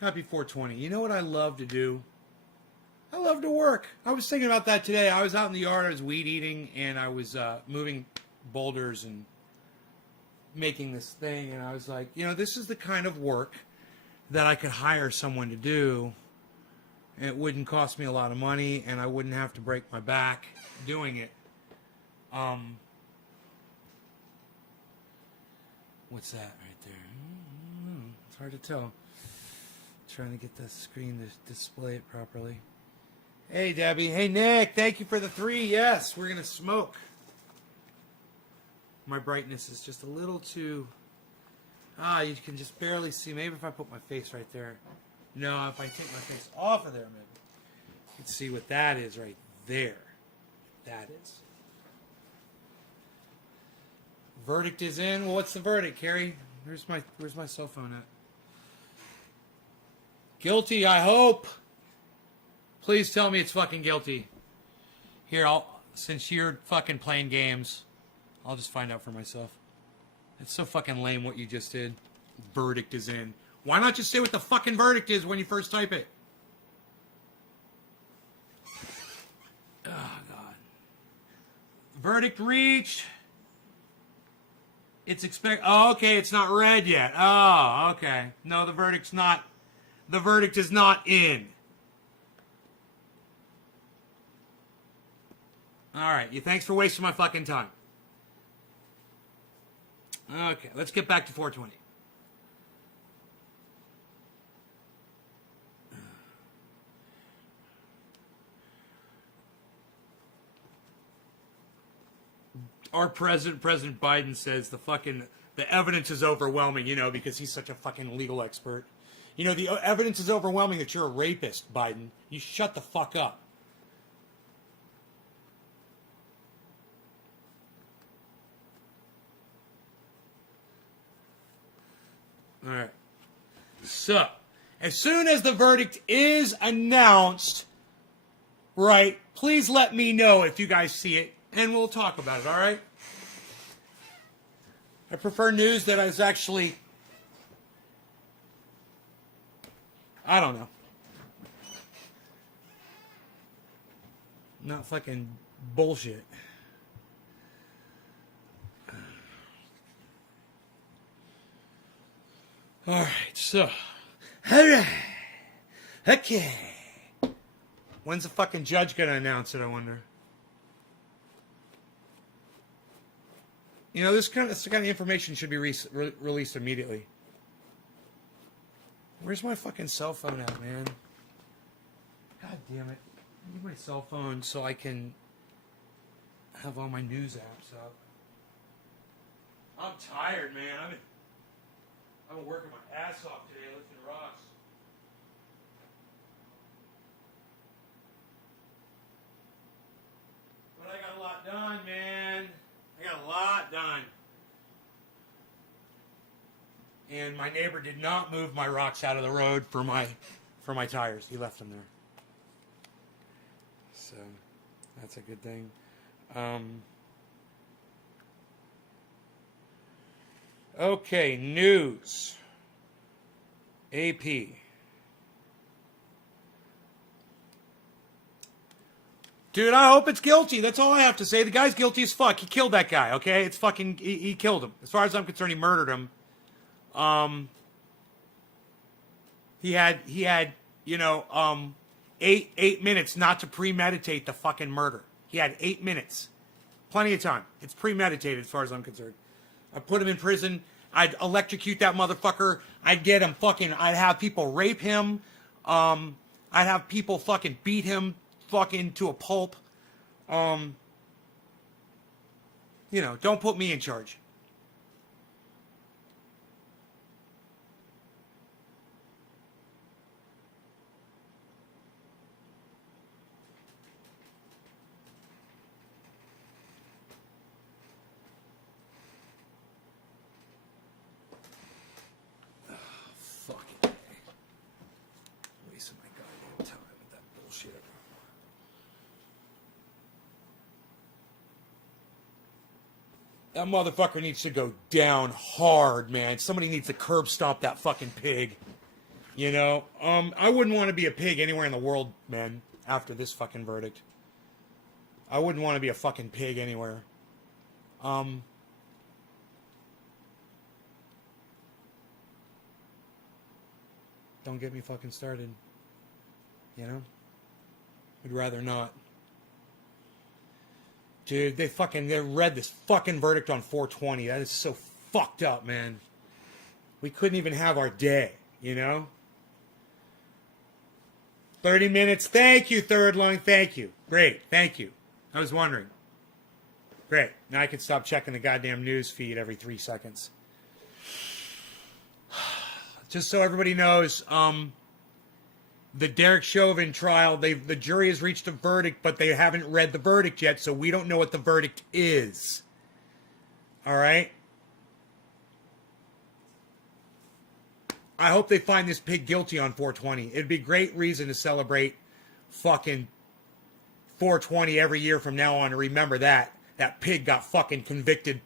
Happy 420. You know what I love to do? I love to work. I was thinking about that today. I was out in the yard. I was weed eating, and I was moving boulders and making this thing. And I was like, this is the kind of work that I could hire someone to do. And it wouldn't cost me a lot of money, and I wouldn't have to break my back doing it. What's that right there? It's hard to tell. Trying to get the screen to display it properly. Hey, Debbie. Hey, Nick. Thank you for the 3. Yes, we're going to smoke. My brightness is just a little too... you can just barely see. Maybe if I put my face right there. No, if I take my face off of there, maybe. You can see what that is right there. That is. Verdict is in. Well, what's the verdict, Carrie? Where's my cell phone at? Guilty, I hope. Please tell me it's fucking guilty. Here, since you're fucking playing games, I'll just find out for myself. It's so fucking lame what you just did. Verdict is in. Why not just say what the fucking verdict is when you first type it? Oh, God. Verdict reached. It's Oh, okay, it's not read yet. Oh, okay. No, the verdict is not in. All right, thanks for wasting my fucking time. Okay, let's get back to 420. Our President Biden says the evidence is overwhelming, because he's such a fucking legal expert. The evidence is overwhelming that you're a rapist, Biden. You shut the fuck up. All right. So, as soon as the verdict is announced, right, please let me know if you guys see it, and we'll talk about it, all right? I prefer news that is actually... I don't know. Not fucking bullshit. All right, so. All right. Okay. When's the fucking judge going to announce it, I wonder? This kind of information should be released immediately. Where's my fucking cell phone at, man? God damn it. I need my cell phone so I can have all my news apps up. I'm tired, man. I've been working my ass off today lifting rocks. But I got a lot done, man. I got a lot done. And my neighbor did not move my rocks out of the road for my tires. He left them there. So that's a good thing. Okay, news. AP. Dude, I hope it's guilty. That's all I have to say. The guy's guilty as fuck. He killed that guy, okay? It's fucking... He killed him. As far as I'm concerned, he murdered him. He had 8 minutes not to premeditate the fucking murder. He had 8 minutes. Plenty of time. It's premeditated as far as I'm concerned. I'd put him in prison. I'd electrocute that motherfucker. I'd have people rape him. I'd have people fucking beat him fucking to a pulp. Don't put me in charge. That motherfucker needs to go down hard, man. Somebody needs to curb stomp that fucking pig. You know, I wouldn't want to be a pig anywhere in the world, man, after this fucking verdict. I wouldn't want to be a fucking pig anywhere. Don't get me fucking started. You know? I'd rather not. Dude, they read this fucking verdict on 420. That is so fucked up, man. We couldn't even have our day, you know? 30 minutes. Thank you, Third Lung. Thank you. Great. Thank you. I was wondering. Great. Now I can stop checking the goddamn news feed every 3 seconds. Just so everybody knows, the Derek Chauvin trial, the jury has reached a verdict, but they haven't read the verdict yet, so we don't know what the verdict is. All right? I hope they find this pig guilty on 420. It'd be a great reason to celebrate fucking 420 every year from now on, to remember that. That pig got fucking convicted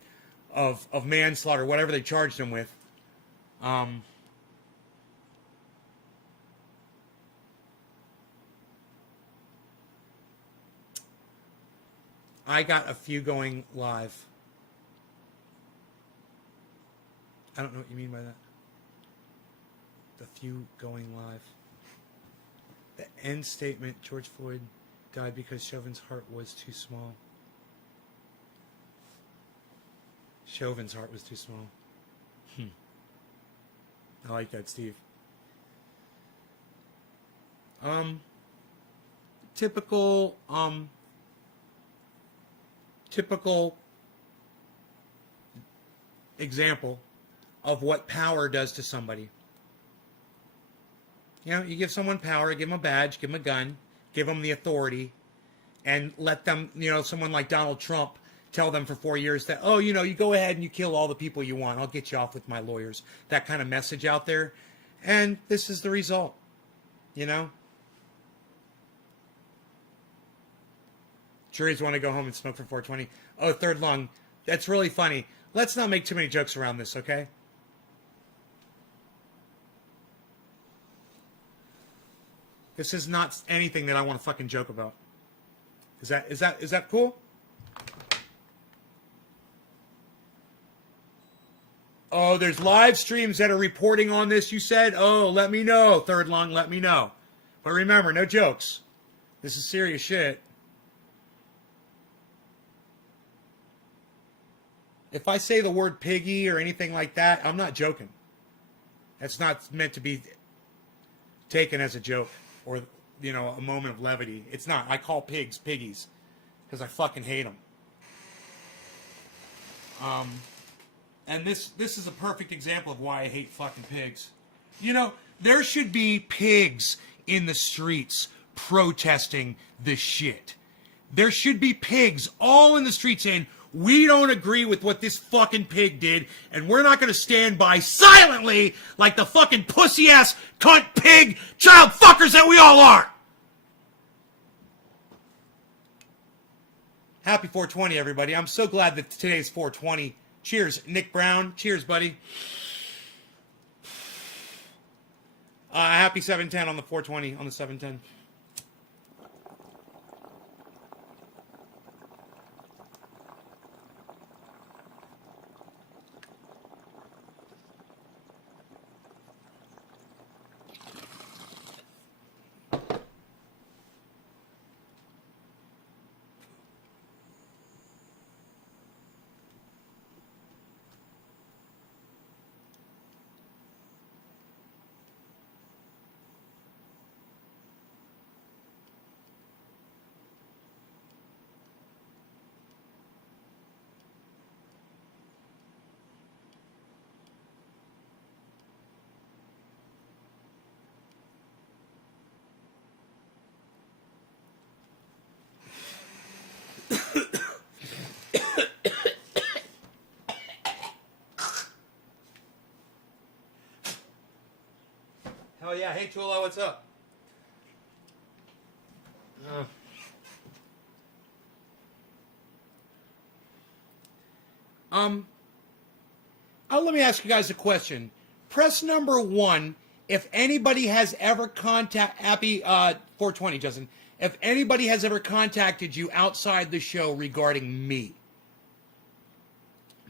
of manslaughter, whatever they charged him with. I got a few going live. I don't know what you mean by that. The few going live. The end statement, George Floyd died because Chauvin's heart was too small. Chauvin's heart was too small. I like that, Steve. Typical example of what power does to somebody. You know, you give someone power, give them a badge, give them a gun, give them the authority, and let them, you know, someone like Donald Trump tell them for 4 years that, oh, you know, you go ahead and you kill all the people you want. I'll get you off with my lawyers. That kind of message out there. And this is the result, you know? Juries want to go home and smoke for 420. Oh, Third Lung. That's really funny. Let's not make too many jokes around this, okay? This is not anything that I want to fucking joke about. Is that cool? Oh, there's live streams that are reporting on this, you said? Oh, let me know, Third Lung, let me know. But remember, no jokes. This is serious shit. If I say the word piggy or anything like that, I'm not joking. That's not meant to be taken as a joke or, you know, a moment of levity. It's not. I call pigs piggies because I fucking hate them. And this is a perfect example of why I hate fucking pigs. You know, there should be pigs in the streets protesting this shit. There should be pigs all in the streets saying, we don't agree with what this fucking pig did, and we're not going to stand by silently like the fucking pussy-ass, cunt, pig, child fuckers that we all are. Happy 420, everybody. I'm so glad that today's 420. Cheers, Nick Brown. Cheers, buddy. Happy 710 on the 420, on the 710. Hell yeah. Hey, Tula, what's up? Let me ask you guys a question. Press number 1 if anybody has ever happy 420, Justin. If anybody has ever contacted you outside the show regarding me,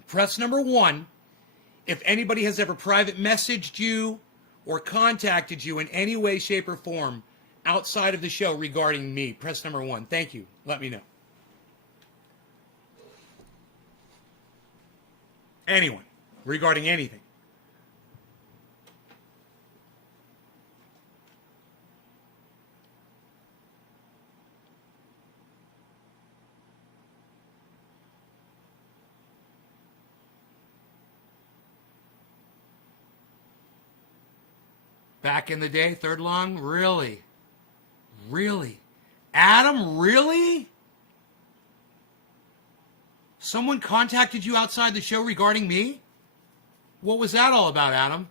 press number 1. If anybody has ever private messaged you or contacted you in any way, shape, or form outside of the show regarding me, press number 1. Thank you. Let me know. Anyone regarding anything. Back in the day, third long? Really? Really? Adam, really? Someone contacted you outside the show regarding me? What was that all about, Adam?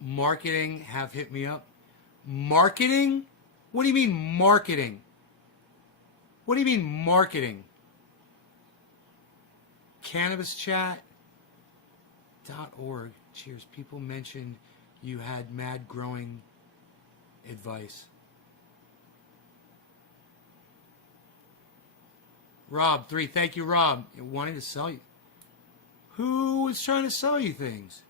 Marketing have hit me up. Marketing? What do you mean marketing? What do you mean marketing? CannabisChat.org. Cheers. People mentioned you had mad growing advice. Rob 3. Thank you, Rob. Wanting to sell you. Who was trying to sell you things?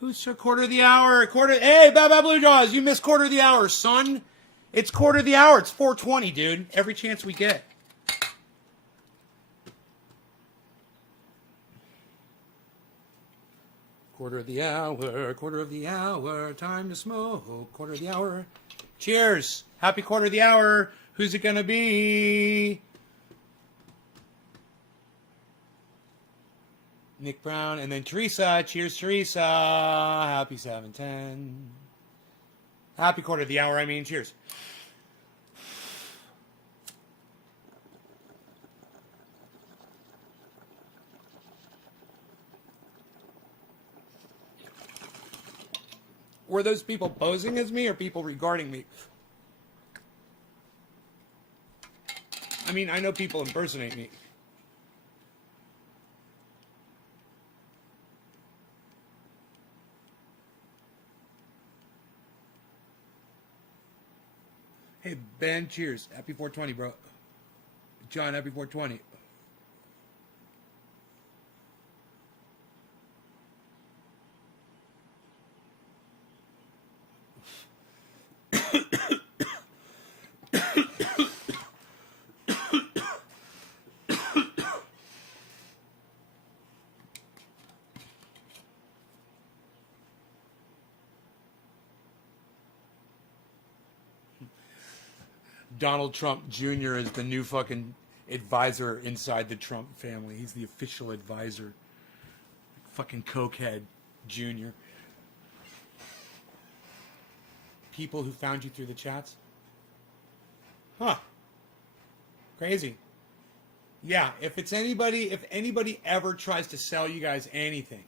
Who's a quarter of the hour? Hey, Baba Blue Jaws, you missed quarter of the hour, son. It's quarter of the hour. It's 4:20, dude. Every chance we get. Quarter of the hour, time to smoke. Quarter of the hour. Cheers. Happy quarter of the hour. Who's it gonna be? Nick Brown, and then Teresa. Cheers, Teresa. Happy 7:10. Happy quarter of the hour, I mean. Cheers. Were those people posing as me or people regarding me? I mean, I know people impersonate me. Hey, Ben, cheers. Happy 420, bro. John, happy 420. Donald Trump Jr. is the new fucking advisor inside the Trump family. He's the official advisor. Fucking cokehead Jr. People who found you through the chats? Huh. Crazy. Yeah, if anybody ever tries to sell you guys anything,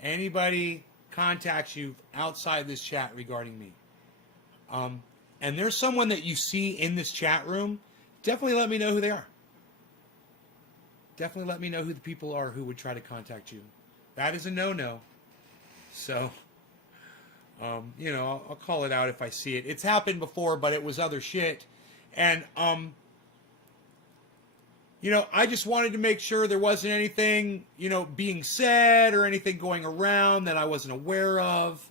anybody contacts you outside this chat regarding me, and there's someone that you see in this chat room, definitely let me know who they are. Definitely let me know who the people are who would try to contact you. That is a no-no. So, I'll call it out if I see it. It's happened before, but it was other shit. And, I just wanted to make sure there wasn't anything, being said or anything going around that I wasn't aware of.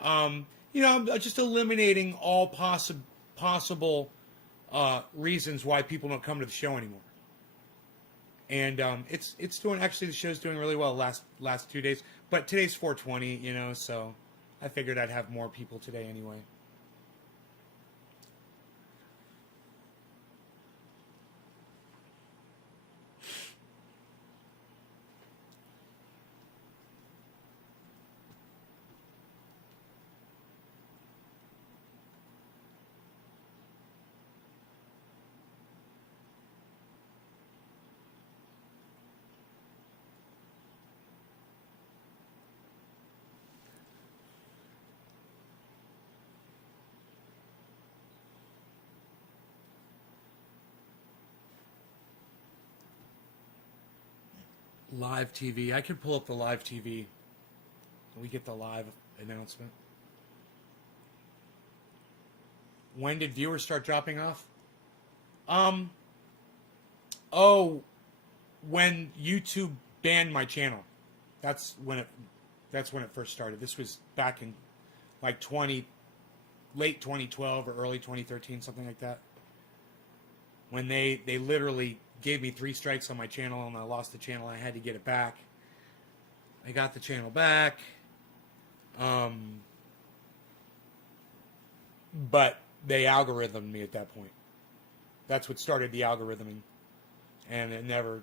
I'm just eliminating all possible reasons why people don't come to the show anymore. And it's doing, actually the show's doing really well last 2 days. But today's 420, so I figured I'd have more people today anyway. Live TV. I could pull up the live TV. We get the live announcement. When did viewers start dropping off? Oh, when YouTube banned my channel. That's when it first started. This was back in like late 2012 or early 2013, something like that. When they literally gave me 3 strikes on my channel and I lost the channel. I had to get it back. I got the channel back. But they algorithmed me at that point. That's what started the algorithming. And it never...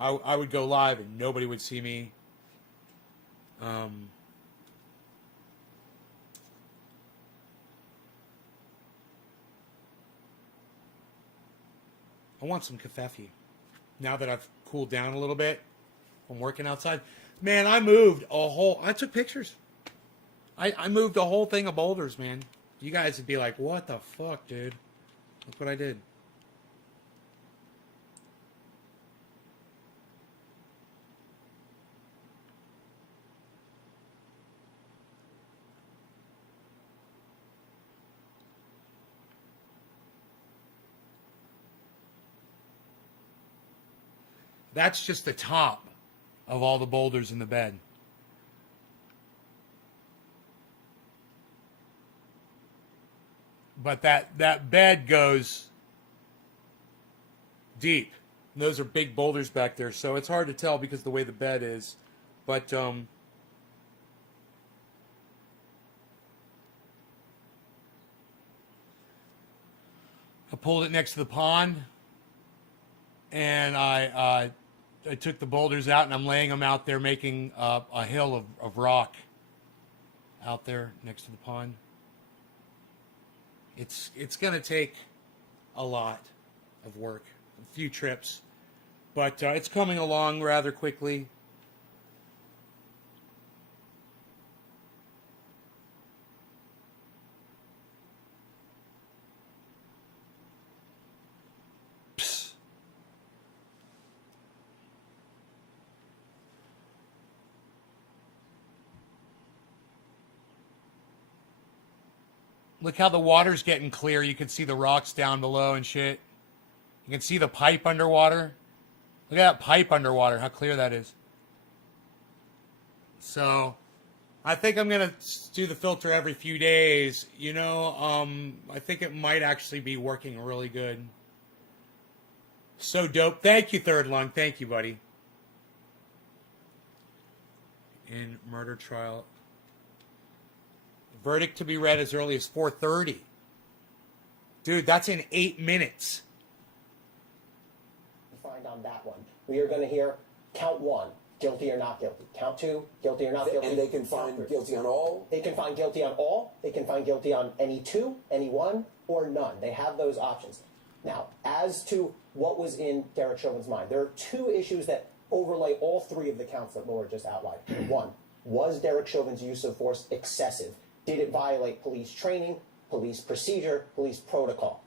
I would go live and nobody would see me. I want some kefefe. Now that I've cooled down a little bit from working outside. Man, I took pictures. I moved a whole thing of boulders, man. You guys would be like, what the fuck, dude? Look what I did. That's just the top of all the boulders in the bed. But that bed goes deep. And those are big boulders back there, so it's hard to tell because of the way the bed is. But I pulled it next to the pond, and I took the boulders out, and I'm laying them out there, making a hill of rock out there next to the pond. It's going to take a lot of work, a few trips, but it's coming along rather quickly. Look how the water's getting clear. You can see the rocks down below and shit. You can see the pipe underwater. Look at that pipe underwater, how clear that is. So, I think I'm going to do the filter every few days. You know, I think it might actually be working really good. So dope. Thank you, Third Lung. Thank you, buddy. In murder trial... Verdict to be read as early as 4:30. Dude, that's in 8 minutes. Find on that one. We are going to hear count 1, guilty or not guilty. Count 2, guilty or not guilty. And they can find guilty on all? They can find guilty on all. They can find guilty on any 2, any 1, or none. They have those options. Now, as to what was in Derek Chauvin's mind, there are 2 issues that overlay all 3 of the counts that Laura just outlined. 1, was Derek Chauvin's use of force excessive? Did it violate police training, police procedure, police protocol?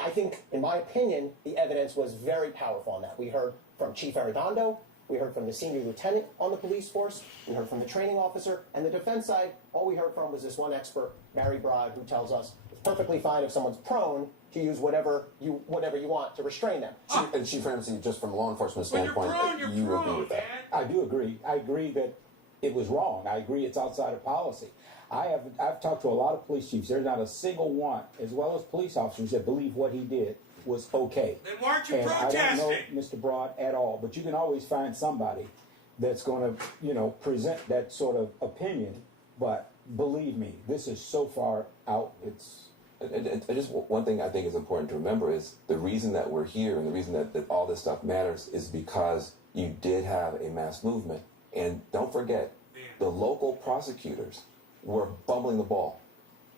I think, in my opinion, the evidence was very powerful on that. We heard from Chief Arredondo, we heard from the senior lieutenant on the police force, we heard from the training officer, and the defense side, all we heard from was this one expert, Barry Broad, who tells us it's perfectly fine if someone's prone to use whatever you want to restrain them. And Chief Ramsey, just from a law enforcement standpoint, you prone, agree with that? I do agree. I agree that it was wrong. I agree it's outside of policy. I've talked to a lot of police chiefs. There's not a single one, as well as police officers, that believe what he did was okay. Then why aren't you and protesting? I don't know Mr. Broad at all, but you can always find somebody that's going to, present that sort of opinion. But believe me, this is so far out. It's just one thing I think is important to remember is the reason that we're here and the reason that all this stuff matters is because you did have a mass movement. And don't forget, the local prosecutors were fumbling the ball.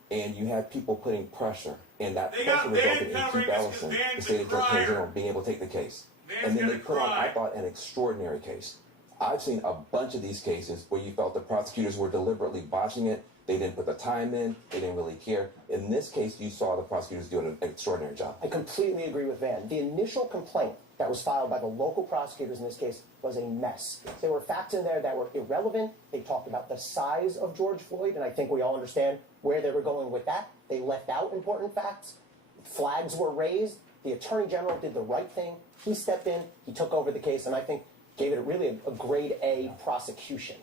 And you had people putting pressure. And that pressure resulted in Keith Ellison, the state attorney general, being able to take the case. And then they put on, I thought, an extraordinary case. I've seen a bunch of these cases where you felt the prosecutors were deliberately botching it. They didn't put the time in. They didn't really care. In this case, you saw the prosecutors doing an extraordinary job. I completely agree with Van. The initial complaint that was filed by the local prosecutors in this case was a mess. There were facts in there that were irrelevant. They talked about the size of George Floyd, and I think we all understand where they were going with that. They left out important facts. Flags were raised. The Attorney General did the right thing. He stepped in, he took over the case, and I think gave it really a grade A prosecution.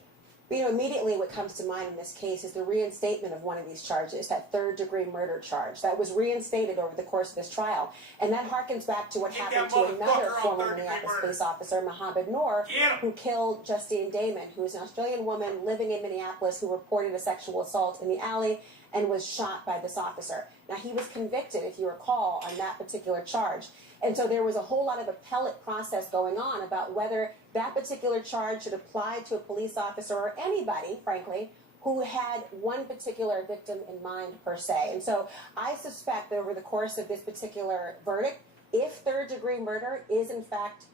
You know, immediately what comes to mind in this case is the reinstatement of one of these charges, that third-degree murder charge. That was reinstated over the course of this trial. And that harkens back to what happened to another former Minneapolis police officer, Mohammed Noor, who killed Justine Damon, who is an Australian woman living in Minneapolis who reported a sexual assault in the alley and was shot by this officer. Now, he was convicted, if you recall, on that particular charge. And so there was a whole lot of appellate process going on about whether that particular charge should apply to a police officer or anybody, frankly, who had one particular victim in mind per se. And so I suspect that over the course of this particular verdict, if third-degree murder is in fact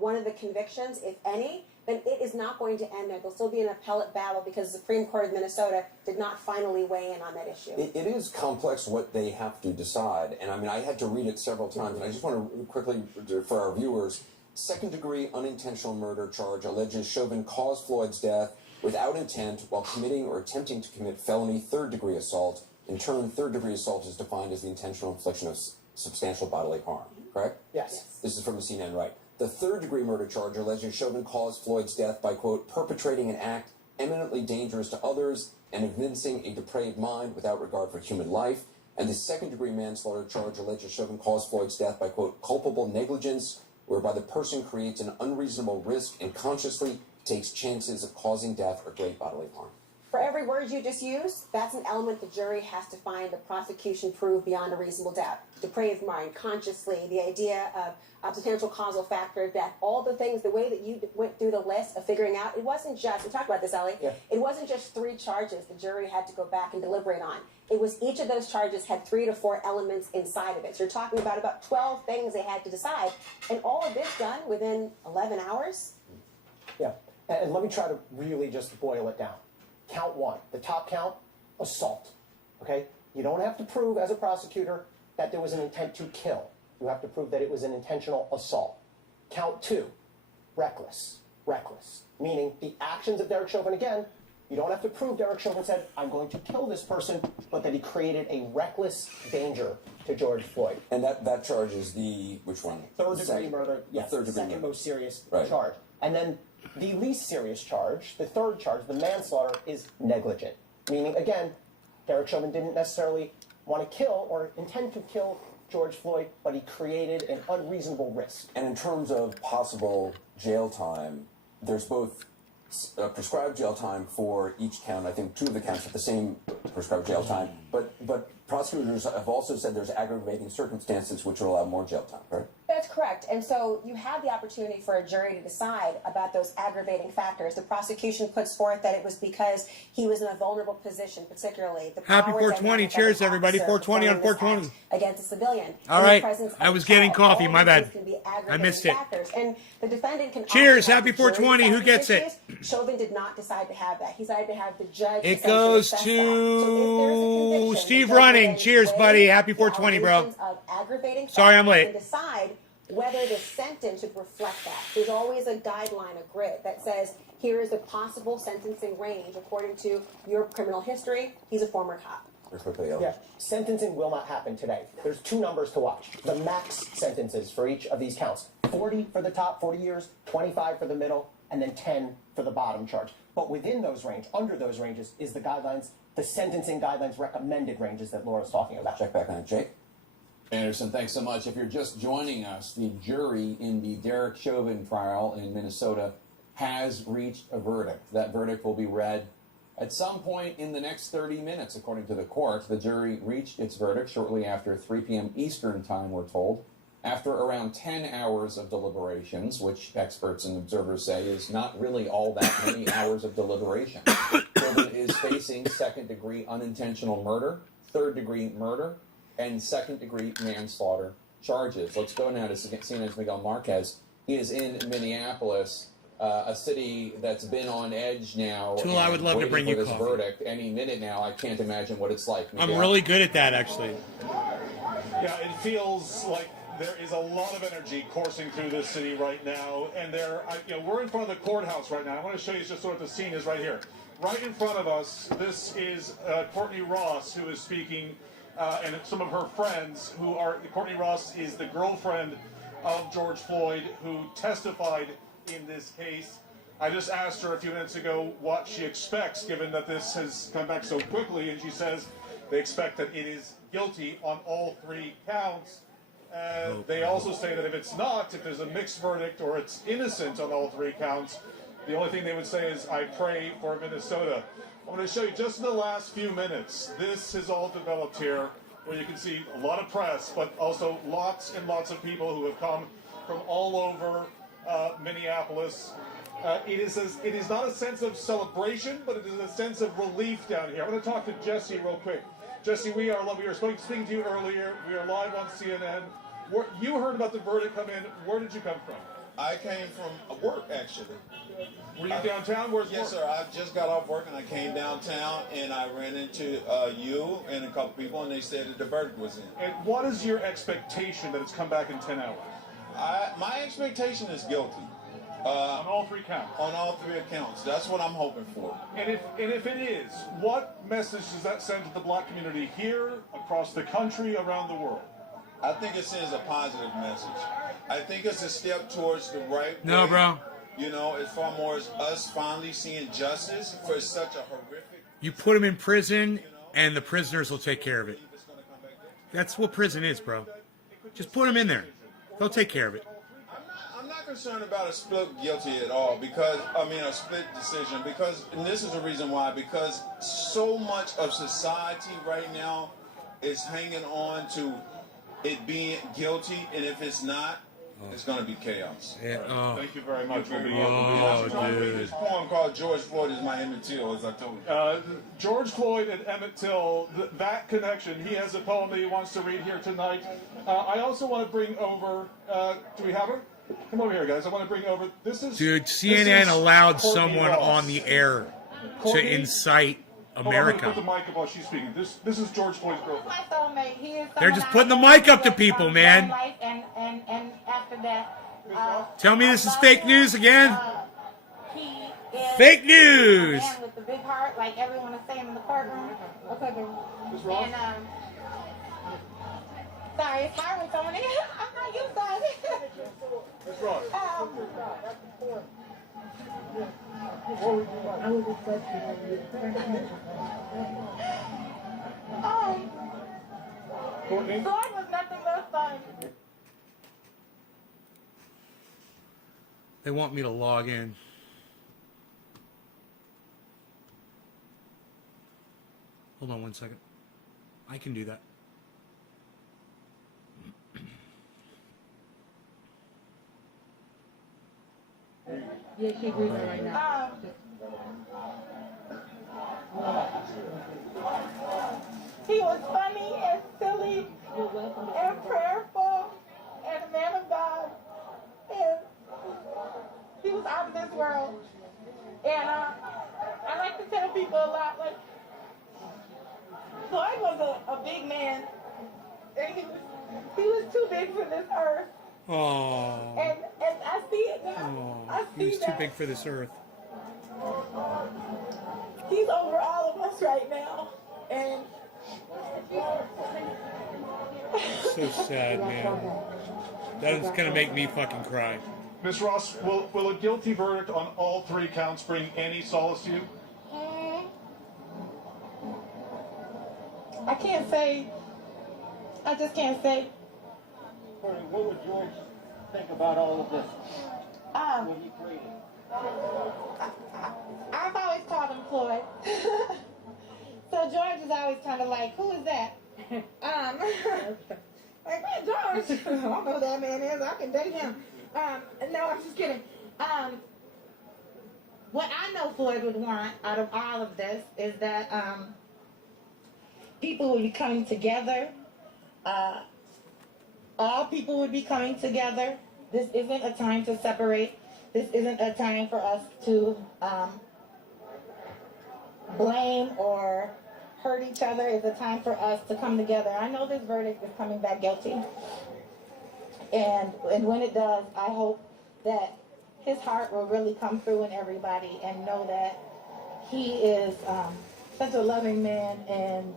one of the convictions, if any, then it is not going to end there. There'll still be an appellate battle because the Supreme Court of Minnesota did not finally weigh in on that issue. It is complex what they have to decide. And I mean, I had to read it several times, and I just want to quickly, for our viewers, second-degree unintentional murder charge alleges Chauvin caused Floyd's death without intent while committing or attempting to commit felony third-degree assault. In turn, third-degree assault is defined as the intentional infliction of substantial bodily harm, correct? Yes. This is from the CNN, right? The third-degree murder charge alleges Chauvin caused Floyd's death by, quote, perpetrating an act eminently dangerous to others and evincing a depraved mind without regard for human life. And the second-degree manslaughter charge alleges Chauvin caused Floyd's death by, quote, culpable negligence, whereby the person creates an unreasonable risk and consciously takes chances of causing death or great bodily harm. For every word you just used, that's an element the jury has to find the prosecution proved beyond a reasonable doubt. Depraved mind, consciously, the idea of a potential causal factor of death, all the things, the way that you went through the list of figuring out, it wasn't just, we talked about this, Ellie, it wasn't just 3 charges the jury had to go back and deliberate on. It was each of those charges had 3 to 4 elements inside of it. So you're talking about 12 things they had to decide, and all of this done within 11 hours? Yeah. And let me try to really just boil it down. Count 1, the top count, assault. Okay? You don't have to prove as a prosecutor that there was an intent to kill. You have to prove that it was an intentional assault. Count 2, reckless. Reckless. Meaning the actions of Derek Chauvin, again, you don't have to prove Derek Chauvin said, I'm going to kill this person, but that he created a reckless danger to George Floyd. And that charge is the, which one? Third-degree murder, yes, the third-degree second murder. most serious Right. charge. And then the least serious charge, the third charge, the manslaughter, is negligent. Meaning, again, Derek Chauvin didn't necessarily want to kill or intend to kill George Floyd, but he created an unreasonable risk. And in terms of possible jail time, there's both prescribed jail time for each count. I think 2 of the counts have the same prescribed jail time. But prosecutors have also said there's aggravating circumstances which will allow more jail time, right? That's correct. And so you have the opportunity for a jury to decide about those aggravating factors. The prosecution puts forth that it was because he was in a vulnerable position, particularly the Happy power 420. dynamic of Cheers, an everybody. officer 420 on performing this 420. act against a civilian. All In the right. presence of I was a getting child. coffee. All My of bad. these can be I aggravating missed it. factors. And the defendant can Cheers. opt to have Happy the jury 420. Who decide gets these it? issues. Chauvin did not decide to have that. He decided to have the judge. It essentially goes assess that. to So if there's a conviction, Steve the judge Running. will Cheers, weigh buddy. Happy the 420, bro. allegations of aggravating Sorry I'm factors late. and decide whether the sentence should reflect that. There's always a guideline, a grid that says here is the possible sentencing range according to your criminal history. He's a former cop. Very quickly, Ellen. Yeah, sentencing will not happen today. There's 2 numbers to watch. The max sentences for each of these counts. 40 for the top, 40 years, 25 for the middle, and then 10 for the bottom charge. But within those range, under those ranges, is the guidelines, the sentencing guidelines recommended ranges that Laura's talking about. Check back on it, Jake. Anderson, thanks so much. If you're just joining us, the jury in the Derek Chauvin trial in Minnesota has reached a verdict. That verdict will be read at some point in the next 30 minutes, according to the court. The jury reached its verdict shortly after 3 p.m. Eastern time, we're told, after around 10 hours of deliberations, which experts and observers say is not really all that many hours of deliberation. Chauvin is facing second-degree unintentional murder, third-degree murder, and second-degree manslaughter charges. Let's go now to CNN's Miguel Marquez. He is in Minneapolis, a city that's been on edge now. Tool, I would love to waiting bring for you this coffee. verdict any minute now. I can't imagine what it's like. I'm Miguel. really good at that, actually. Yeah, it feels like There is a lot of energy coursing through this city right now, and we're in front of the courthouse right now. I want to show you just what the scene is right here. Right in front of us, this is Courtney Ross, who is speaking, and some of her friends who are. Courtney Ross is the girlfriend of George Floyd, who testified in this case. I just asked her a few minutes ago what she expects, given that this has come back so quickly, and she says they expect that it is guilty on all 3 counts. They also say that if it's not, if there's a mixed verdict or it's innocent on all 3 counts, the only thing they would say is, I pray for Minnesota. I'm going to show you just in the last few minutes. This has all developed here, where you can see a lot of press, but also lots and lots of people who have come from all over Minneapolis. It is not a sense of celebration, but it is a sense of relief down here. I'm going to talk to Jesse real quick. Jesse, we were speaking to you earlier. We are live on CNN. You heard about the verdict come in. Where did you come from? I came from work, actually. Were you downtown? Where's work? Yes, sir. I just got off work and I came downtown and I ran into you and a couple people, and they said that the verdict was in. And what is your expectation that it's come back in 10 hours? My expectation is guilty. On all 3 counts? On all 3 accounts. That's what I'm hoping for. And if it is, what message does that send to the black community here, across the country, around the world? I think it sends a positive message. I think it's a step towards the right No, way. bro. You know, as far more as us finally seeing justice for such a horrific... You put them in prison, and the prisoners will take care of it. That's what prison is, bro. Just put them in there. They'll take care of it. I'm not concerned about a split guilty at all, because, a split decision, because, and this is the reason why, because so much of society right now is hanging on to it being guilty, and if it's not, it's going to be chaos. Yeah. Oh. Thank you very much. Dude. Dude. This poem called George Floyd is my Emmett Till, as I told you. George Floyd and Emmett Till, that connection. He has a poem that he wants to read here tonight. I also want to bring over, do we have her? Come over here, guys. I want to bring over, Dude, CNN allowed Courtney someone Ross. on the air Courtney? to incite Hold on, I'm gonna America. put the mic up while she's speaking. This is George Floyd's girlfriend. My soulmate. He is They're just someone putting I the mic up to met people, from man. life, and after that, Tell me this I is love fake him. news again. He is Fake news. a man with a big heart, like everyone is saying in the courtroom. Okay, and sorry, it's fine with someone. I'm not used to it. Ms. Ross. Courtney? Floyd was nothing but fun. They want me to log in. Hold on 1 second. I can do that. Yeah, she agrees right now. He was funny and silly and prayerful and a man of God. And he was out of this world. And I like to tell people a lot, like, Floyd was a big man. And he was too big for this earth. Oh. And I see it now. I see He was too that big for this earth. he's over all of us right now. And So sad, man. That's gonna make me fucking cry. Ms. Ross, will a guilty verdict on all 3 counts bring any solace to you? I can't say. I just can't say. What would George think about all of this? When he created? I've always called him Floyd. So George is always kind of like, who is that? Like, man, George. I don't know who that man is. I can date him. No, I'm just kidding. What I know Floyd would want out of all of this is that people would be coming together. All people would be coming together. This isn't a time to separate. This isn't a time for us to blame or hurt each other. It's a time for us to come together. I know this verdict is coming back guilty. And when it does, I hope that his heart will really come through in everybody and know that he is such a loving man and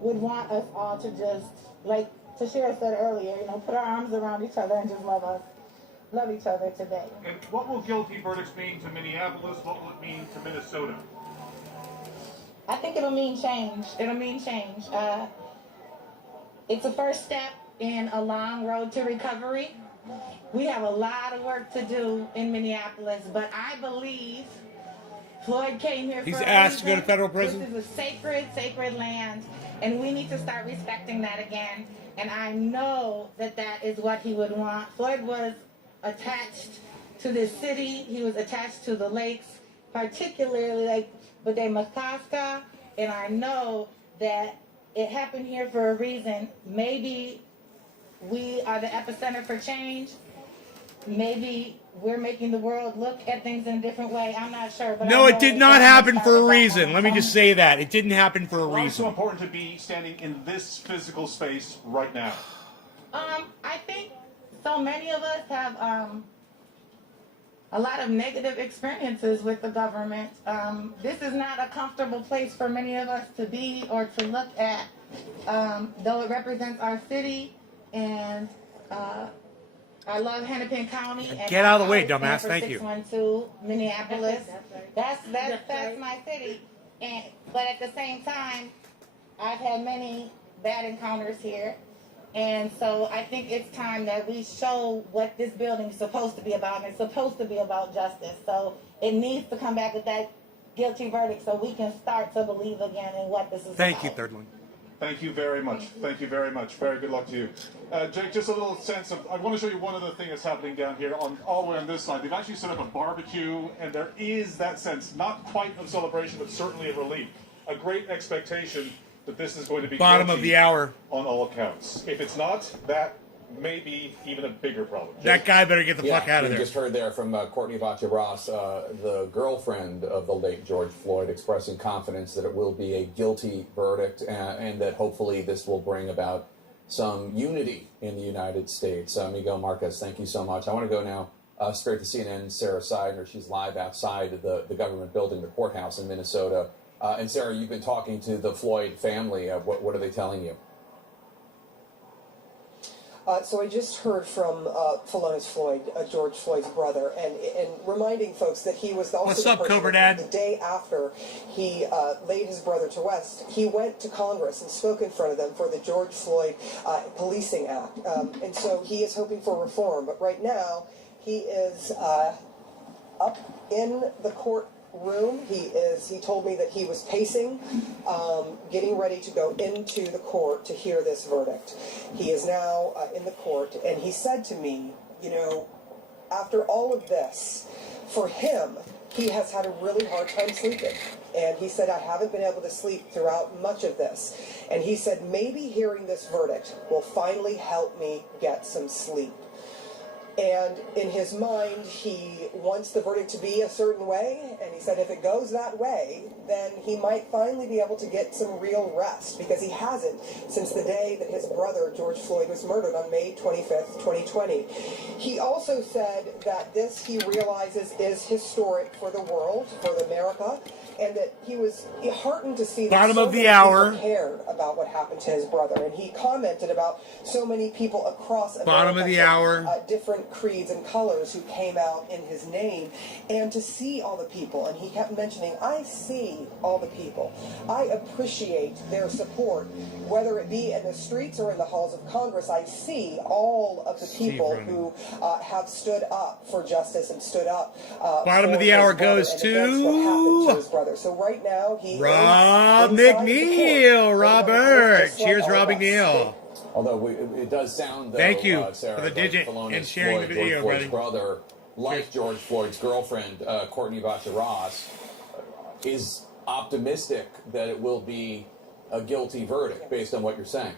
would want us all to just, like Tashira said earlier, you know, put our arms around each other and just love each other today. And what will guilty verdicts mean to Minneapolis? What will it mean to Minnesota? I think it'll mean change. It'll mean change. It's a first step in a long road to recovery. We have a lot of work to do in Minneapolis, but I believe Floyd came here He's for a asked to go reason. to federal prison. This is a sacred, sacred land, and we need to start respecting that again. And I know that that is what he would want. Floyd was attached to this city. He was attached to the lakes, particularly Lake Bede-Makaska, and I know that it happened here for a reason. Maybe we are the epicenter for change. Maybe we're making the world look at things in a different way. I'm not sure. But No, I it know did that not that's happen part for a of that reason. Let me one. just say that. It didn't happen for a Why is it so reason. important to be standing in this physical space right now? I think so many of us have a lot of negative experiences with the government. This is not a comfortable place for many of us to be or to look at, though it represents our city. And I love Hennepin County. And Get out of the way, I always dumbass. stand for Thank you. 612 Minneapolis. That's That's my city. But at the same time, I've had many bad encounters here. And so I think it's time that we show what this building is supposed to be about. And it's supposed to be about justice. So it needs to come back with that guilty verdict so we can start to believe again in what this is Thank you, about. third one. Thank you very much. Thank you very much. Very good luck to you. Jake, just a little sense of, I want to show you one other thing that's happening down here on all the way on this side. They've actually set up a barbecue, and there is that sense, not quite of celebration, but certainly of relief. A great expectation that this is going to be Bottom of guilty the hour. on all accounts. If it's not, that may be even a bigger problem. That guy better get the fuck out of we there. just heard there from Courtney Vacha-Ross, the girlfriend of the late George Floyd, expressing confidence that it will be a guilty verdict and that hopefully this will bring about some unity in the United States. Miguel Marquez, thank you so much. I want to go now straight to CNN's Sarah Seidner. She's live outside of the government building, the courthouse in Minnesota. And Sarah, you've been talking to the Floyd family. What are they telling you? So I just heard from Philonise Floyd, George Floyd's brother, and reminding folks that he was also What's the up, person Cobra that Dad? the day after he laid his brother to rest, he went to Congress and spoke in front of them for the George Floyd Policing Act. And so he is hoping for reform. But right now, he is up in the courtroom. He told me that he was pacing, getting ready to go into the court to hear this verdict. He is now in the court, and he said to me, you know, after all of this, for him, he has had a really hard time sleeping. And he said, I haven't been able to sleep throughout much of this. And he said, maybe hearing this verdict will finally help me get some sleep. And in his mind, he wants the verdict to be a certain way, and he said if it goes that way, then he might finally be able to get some real rest, because he hasn't since the day that his brother, George Floyd, was murdered on May 25th, 2020. He also said that this, he realizes, is historic for the world, for America, and that he was heartened to see that Bottom so of the many hour. people cared about what happened to his brother, and he commented about so many people across America, Bottom of the hour. different creeds and colors who came out in his name, and to see all the people, and he kept mentioning, I see all the people. I appreciate their support, whether it be in the streets or in the halls of Congress. I see all of the people who have stood up for justice and stood up. Bottom for of the hour his brother goes and against what happened to his to brother. So right now he Rob is inside the McNeil. court. Robert. Just like Cheers, all Rob of us. McNeil. Although it does sound, though, Thank you Sarah, for the like digit Philonise and sharing Floyd, the video, George Floyd's buddy. brother, like George Floyd's girlfriend, Courtney Vacha-Ross, is optimistic that it will be a guilty verdict based on what you're saying.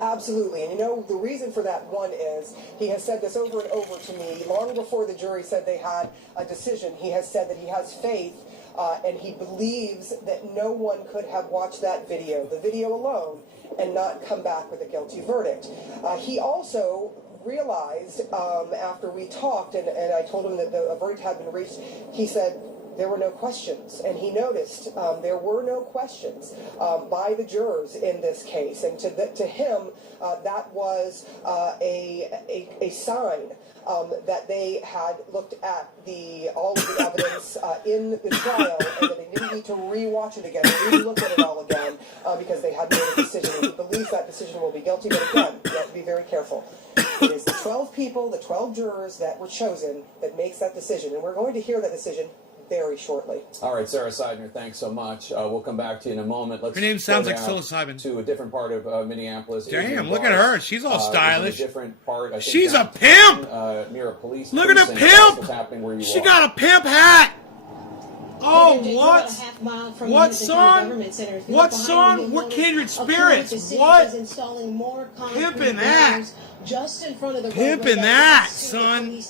Absolutely. And you know, the reason for that, one, is he has said this over and over to me. Long before the jury said they had a decision, he has said that he has faith and he believes that no one could have watched that video, the video alone, and not come back with a guilty verdict. He also realized after we talked, and I told him that a verdict had been reached, he said there were no questions, and he noticed there were no questions by the jurors in this case, and to him that was a sign that they had looked at all of the evidence in the trial, and that they didn't need to re-watch it again, re-look at it all again, because they had made a decision. And he believes that decision will be guilty, but again, you have to be very careful. It is the 12 people, the 12 jurors that were chosen that makes that decision, and we're going to hear that decision very shortly. All right, Sarah Seidner, thanks so much. We'll come back to you in a moment. Let's Her name sounds go like down psilocybin. to a different part of Minneapolis. Damn, look at her. She's all stylish. A different part, I think, She's a downtown, pimp. Near a police Look at the precinct. That's pimp. what's happening where you She are. got a pimp hat. Oh, what? What, son? What, son? We're kindred spirits. What? Pimpin' that. Just in front of the Pimpin' that, son.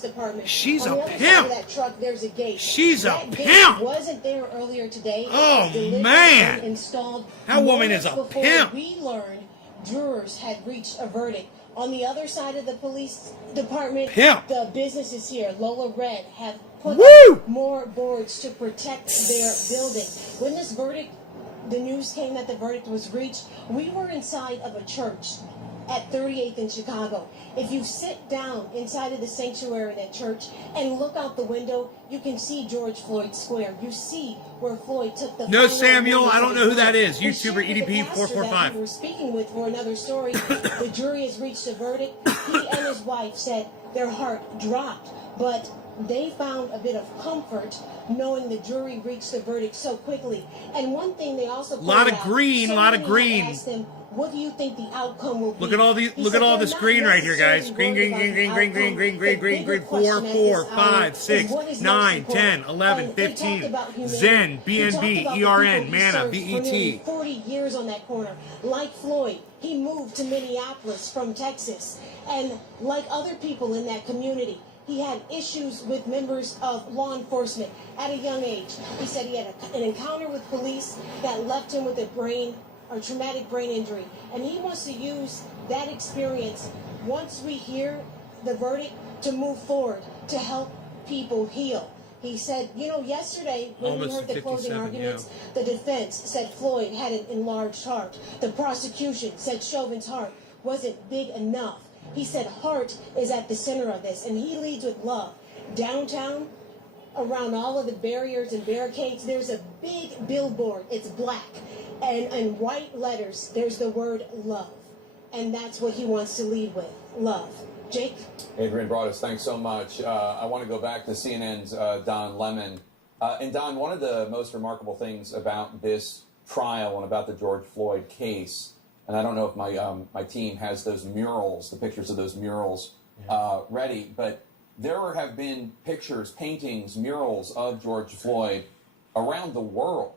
She's a pimp. That truck, there's a gate. She's a that pimp. Gate wasn't there earlier today. Oh, It was delivered man. and installed. That woman is a moments before pimp. We learned jurors had reached a verdict. On the other side of the police department, Pimp. the businesses here, Lola Red, have put Woo! up more boards to protect their building. When this verdict, the news came that the verdict was reached, we were inside of a church at 38th in Chicago. If you sit down inside of the sanctuary in that church and look out the window, you can see George Floyd Square. You see where Floyd took the No, final Samuel, moments I of don't his know who that life. is. We YouTuber shared with the EDP pastor that 445. we were speaking with for another story. The jury has reached a verdict. He and his wife said their heart dropped, but they found a bit of comfort knowing the jury reached the verdict so quickly. And one thing they also pointed Lot of out, green, so lot of many had green. asked him, what do you think the outcome will be? Look at all the He look said at all they're this not green right here, guys. necessarily Green, green, worried green, about green, the green, outcome. green, green, The green, bigger green. question 4, at 4, this hour 5, is 6, what is next 9, for 10, Floyd? 11, And they talked 15. about humanity. Zen, He talked BNB, about the ERN, people he Mana, served for nearly BET. 40 years on that corner. Like Floyd, he moved to Minneapolis from Texas. And like other people in that community, he had issues with members of law enforcement at a young age. He said he had an encounter with police that left him with a traumatic brain injury. And he wants to use that experience, once we hear the verdict, to move forward, to help people heal. He said, yesterday when we Almost heard the closing 57, arguments, the defense said Floyd had an enlarged heart. The prosecution said Chauvin's heart wasn't big enough. He said heart is at the center of this, and he leads with love. Downtown, around all of the barriers and barricades, there's a big billboard. It's black. And in white letters, there's the word love. And that's what he wants to lead with, love. Jake? Adrian Broadus, thanks so much. I want to go back to CNN's Don Lemon. And Don, one of the most remarkable things about this trial and about the George Floyd case, and I don't know if my team has those murals, the pictures of those murals ready, but there have been pictures, paintings, murals of George Floyd around the world,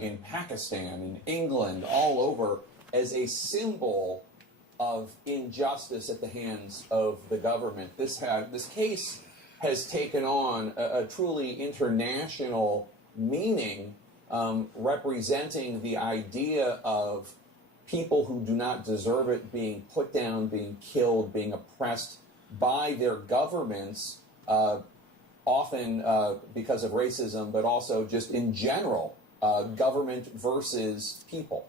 in Pakistan, in England, all over, as a symbol of injustice at the hands of the government. This case has taken on a truly international meaning, representing the idea of people who do not deserve it being put down, being killed, being oppressed by their governments, often because of racism, but also just in general, government versus people.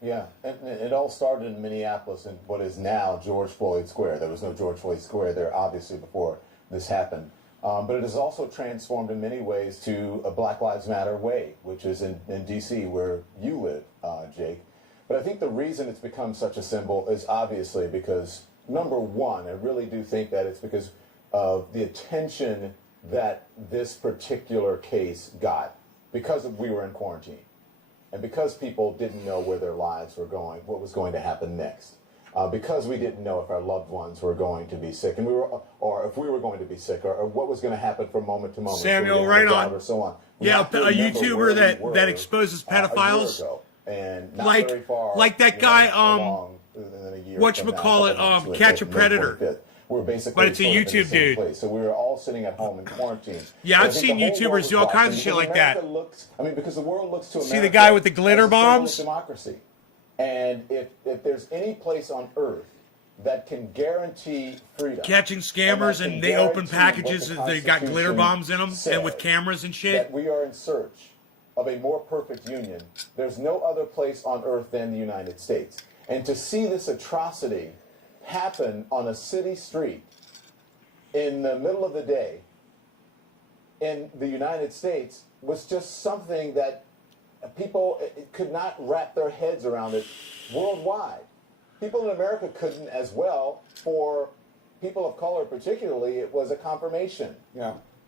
Yeah, and it all started in Minneapolis in what is now George Floyd Square. There was no George Floyd Square there, obviously, before this happened. But it has also transformed in many ways to a Black Lives Matter way, which is in D.C., where you live, Jake. But I think the reason it's become such a symbol is obviously because, number one, I really do think that it's because of the attention that this particular case got because we were in quarantine. And because people didn't know where their lives were going, what was going to happen next. Because we didn't know if our loved ones were going to be sick, or if we were going to be sick, or what was going to happen from moment to moment. Samuel, right on. Or so on. Yeah, a YouTuber that exposes pedophiles. A year ago, and not very far, like that guy, along, than a year from now, whatchamacallit, Catch a Predator. were basically. But it's a sort of in the YouTube same dude. place. So we were all sitting at home in quarantine. Yeah, And I I've think seen the whole YouTubers world do all was kinds of watching shit like because that. America looks, I mean, because the world looks to America. See the guy with the glitter as a symbol of bombs? democracy. And if there's any place on earth that can guarantee freedom, Catching scammers that and can they open guarantee packages what that the they got glitter Constitution bombs in them and says, with cameras and shit. that we are in search of a more perfect union, there's no other place on earth than the United States. And to see this atrocity happen on a city street in the middle of the day in the United States was just something that people could not wrap their heads around it worldwide. People in America couldn't as well. For people of color particularly, it was a confirmation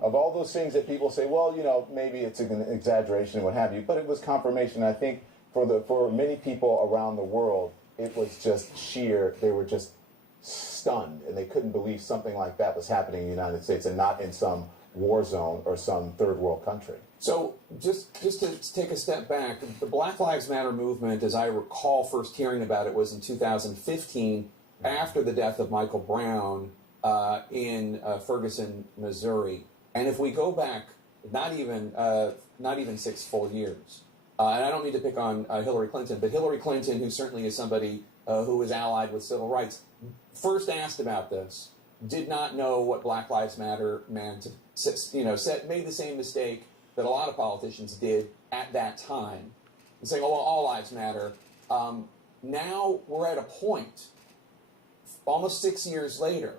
of all those things that people say, well, you know, maybe it's an exaggeration and what have you, but it was confirmation. I think for many people around the world, it was just sheer, they were just stunned, and they couldn't believe something like that was happening in the United States and not in some war zone or some third world country. So just to take a step back, the Black Lives Matter movement, as I recall first hearing about it, was in 2015 after the death of Michael Brown in Ferguson, Missouri. And if we go back, not even 6 full years, and I don't mean to pick on Hillary Clinton, but Hillary Clinton, who certainly is somebody who is allied with civil rights, first asked about this, did not know what Black Lives Matter meant, made the same mistake that a lot of politicians did at that time, and saying, oh, well, all lives matter. Now we're at a point, almost 6 years later,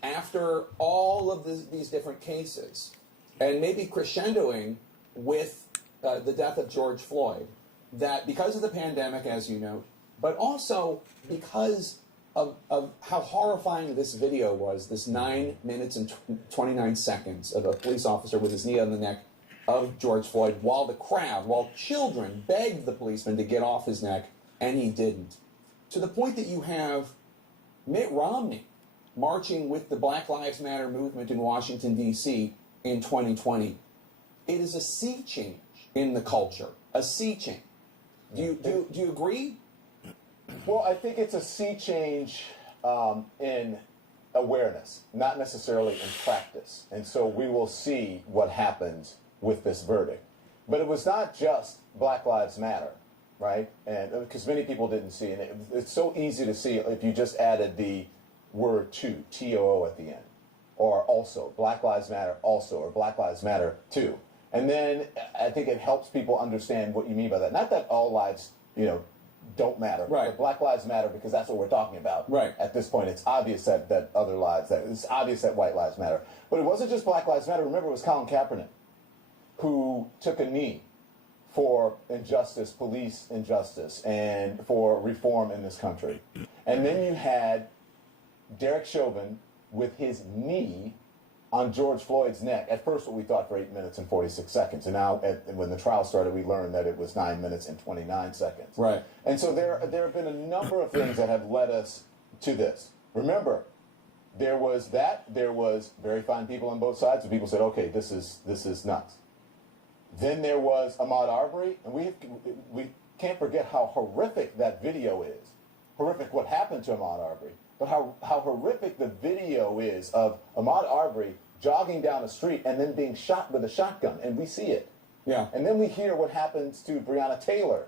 after all of these different cases, and maybe crescendoing with the death of George Floyd, that because of the pandemic, as you know, but also because of how horrifying this video was, this 9 minutes and 29 seconds of a police officer with his knee on the neck of George Floyd while children begged the policeman to get off his neck, and he didn't. To the point that you have Mitt Romney marching with the Black Lives Matter movement in Washington, D.C. in 2020. It is a sea change in the culture, a sea change. Do you agree? Well, I think it's a sea change in awareness, not necessarily in practice. And so we will see what happens with this verdict. But it was not just Black Lives Matter, right? And because many people didn't see it. It's so easy to see if you just added the word to, T-O-O at the end, or also, Black Lives Matter also, or Black Lives Matter too. And then I think it helps people understand what you mean by that. Not that all lives, don't matter. Right. But Black Lives Matter because that's what we're talking about. Right. At this point, it's obvious that other lives, that it's obvious that white lives matter. But it wasn't just Black Lives Matter. Remember, it was Colin Kaepernick who took a knee for injustice, police injustice, and for reform in this country. And then you had Derek Chauvin with his knee on George Floyd's neck. At first, what we thought for 8 minutes and 46 seconds. And now, when the trial started, we learned that it was 9 minutes and 29 seconds. Right. And so there have been a number of things that have led us to this. Remember, there was very fine people on both sides, and people said, okay, this is nuts. Then there was Ahmaud Arbery, and we can't forget how horrific that video is. Horrific what happened to Ahmaud Arbery, but how horrific the video is of Ahmaud Arbery jogging down a street and then being shot with a shotgun, and we see it. Yeah. And then we hear what happens to Breonna Taylor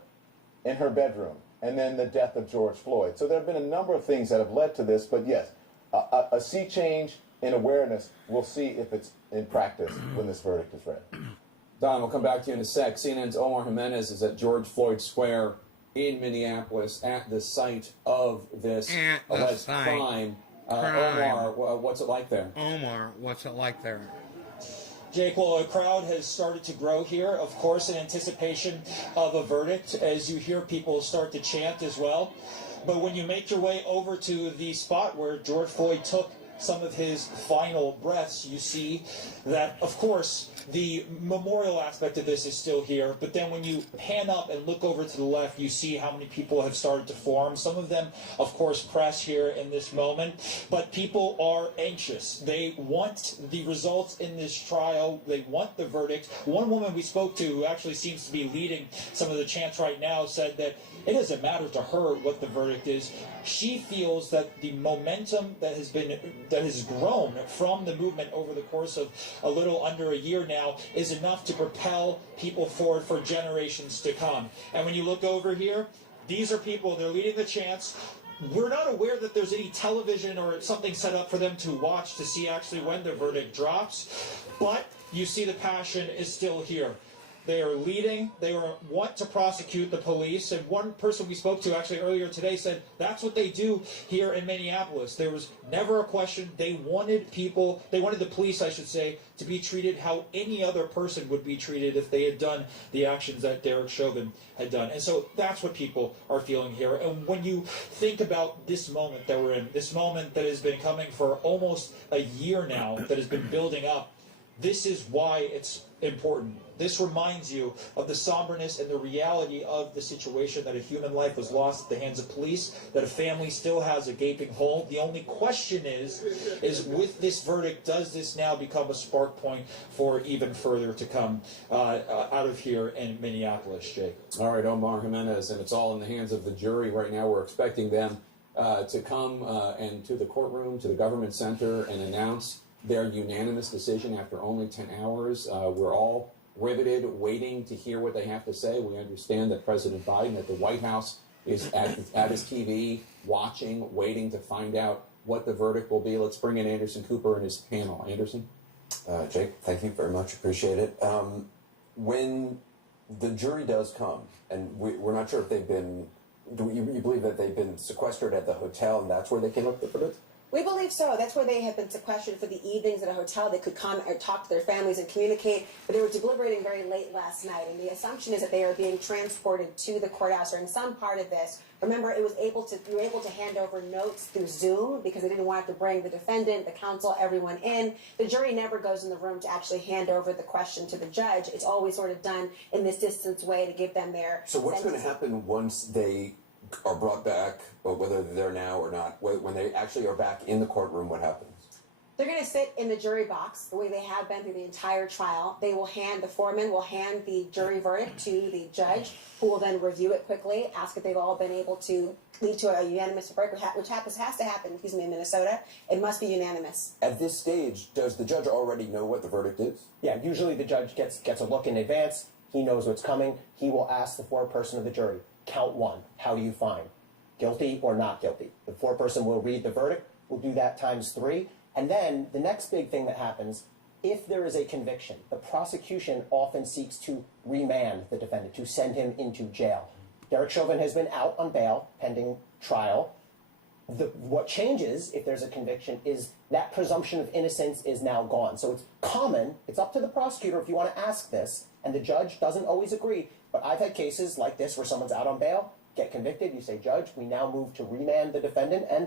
in her bedroom, and then the death of George Floyd. So there have been a number of things that have led to this, but yes, a sea change in awareness. We'll see if it's in practice when this verdict is read. Don, we'll come back to you in a sec. CNN's Omar Jimenez is at George Floyd Square in Minneapolis at the site of this alleged crime. Omar, what's it like there? Omar, what's it like there? Jake, well, a crowd has started to grow here, of course, in anticipation of a verdict, as you hear people start to chant as well. But when you make your way over to the spot where George Floyd took some of his final breaths, you see that, of course, the memorial aspect of this is still here, but then when you pan up and look over to the left, you see how many people have started to form. Some of them, of course, press here in this moment, but people are anxious. They want the results in this trial. They want the verdict. One woman we spoke to, who actually seems to be leading some of the chants right now, said that it doesn't matter to her what the verdict is. She feels that the momentum that has been that has grown from the movement over the course of a little under a year now is enough to propel people forward for generations to come. And when you look over here, these are people, they're leading the chants. We're not aware that there's any television or something set up for them to watch to see actually when the verdict drops, but you see the passion is still here. They are leading. They want to prosecute the police. And one person we spoke to actually earlier today said that's what they do here in Minneapolis. There was never a question. They wanted the police, I should say, to be treated how any other person would be treated if they had done the actions that Derek Chauvin had done. And so that's what people are feeling here. And when you think about this moment that we're in, this moment that has been coming for almost a year now, that has been building up, this is why it's important. This reminds you of the somberness and the reality of the situation, that a human life was lost at the hands of police, that a family still has a gaping hole. The only question is with this verdict, does this now become a spark point for even further to come out of here in Minneapolis, Jake? All right, Omar Jimenez, and it's all in the hands of the jury right now. We're expecting them to come and to the courtroom, to the government center, and announce their unanimous decision after only 10 hours. We're all riveted, waiting to hear what they have to say. We understand that President Biden at the White House is at his TV, watching, waiting to find out what the verdict will be. Let's bring in Anderson Cooper and his panel. Anderson? Jake, thank you very much. Appreciate it. When the jury does come, and we're not sure if they've been, do you believe that they've been sequestered at the hotel and that's where they came up with the verdict? We believe so. That's where they have been sequestered for the evenings at a hotel. They could come or talk to their families and communicate, but they were deliberating very late last night, and the assumption is that they are being transported to the courthouse or in some part of this. Remember, you were able to hand over notes through Zoom because they didn't want to bring the defendant, the counsel, everyone in. The jury never goes in the room to actually hand over the question to the judge. It's always sort of done in this distance way to give them their So what's going to happen once they are brought back, or whether they're there now or not, when they actually are back in the courtroom, what happens? They're going to sit in the jury box the way they have been through the entire trial. The foreman will hand the jury verdict to the judge, who will then review it quickly, ask if they've all been able to lead to a unanimous verdict, which has to happen, in Minnesota. It must be unanimous. At this stage, does the judge already know what the verdict is? Yeah, usually the judge gets a look in advance. He knows what's coming. He will ask the foreperson of the jury, count one, how do you find? Guilty or not guilty? The foreperson will read the verdict. We'll do that times 3. And then the next big thing that happens, if there is a conviction, the prosecution often seeks to remand the defendant, to send him into jail. Derek Chauvin has been out on bail pending trial. What changes if there's a conviction is that presumption of innocence is now gone. So it's common, it's up to the prosecutor if you want to ask this, and the judge doesn't always agree. But I've had cases like this where someone's out on bail, get convicted, you say, Judge, we now move to remand the defendant, and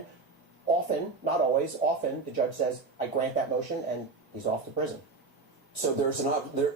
often, not always, often the judge says, I grant that motion, and he's off to prison. So there's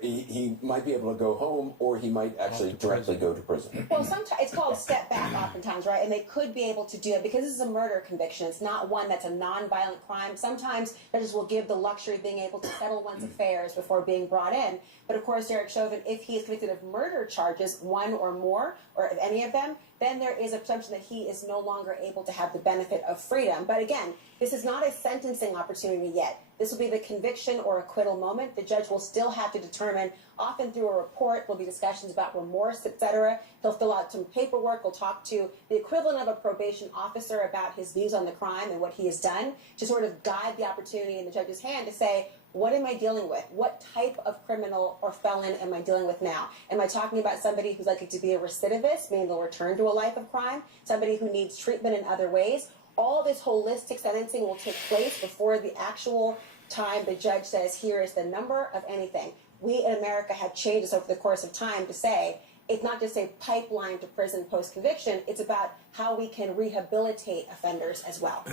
he might be able to go home, or he might actually directly go to prison. Well, sometimes it's called step back oftentimes, right? And they could be able to do it because this is a murder conviction. It's not one that's a non-violent crime. Sometimes judges will give the luxury of being able to settle one's affairs before being brought in. But of course, Derek Chauvin, if he is convicted of murder charges, one or more, or of any of them, then there is a presumption that he is no longer able to have the benefit of freedom. But again, this is not a sentencing opportunity yet. This will be the conviction or acquittal moment. The judge will still have to determine, often through a report, there'll be discussions about remorse, etc. He'll fill out some paperwork. He'll talk to the equivalent of a probation officer about his views on the crime and what he has done to sort of guide the opportunity in the judge's hand to say, what am I dealing with? What type of criminal or felon am I dealing with now? Am I talking about somebody who's likely to be a recidivist, meaning they'll return to a life of crime? Somebody who needs treatment in other ways? All this holistic sentencing will take place before the actual time the judge says, here is the number of anything. We in America have changed this over the course of time to say, it's not just a pipeline to prison post-conviction, it's about how we can rehabilitate offenders as well.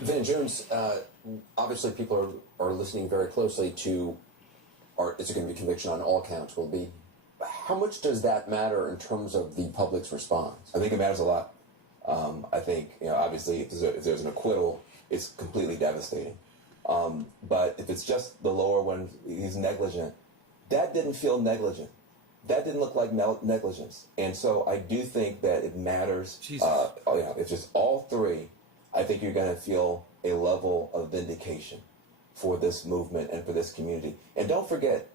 Van Jones, obviously people are listening very closely to, is it going to be conviction on all counts? Will it be? How much does that matter in terms of the public's response? I think it matters a lot. I think, obviously, if there's an acquittal, it's completely devastating. But if it's just the lower one, he's negligent. That didn't feel negligent. That didn't look like negligence. And so I do think that it matters. It's just all 3. I think you're going to feel a level of vindication for this movement and for this community. And don't forget,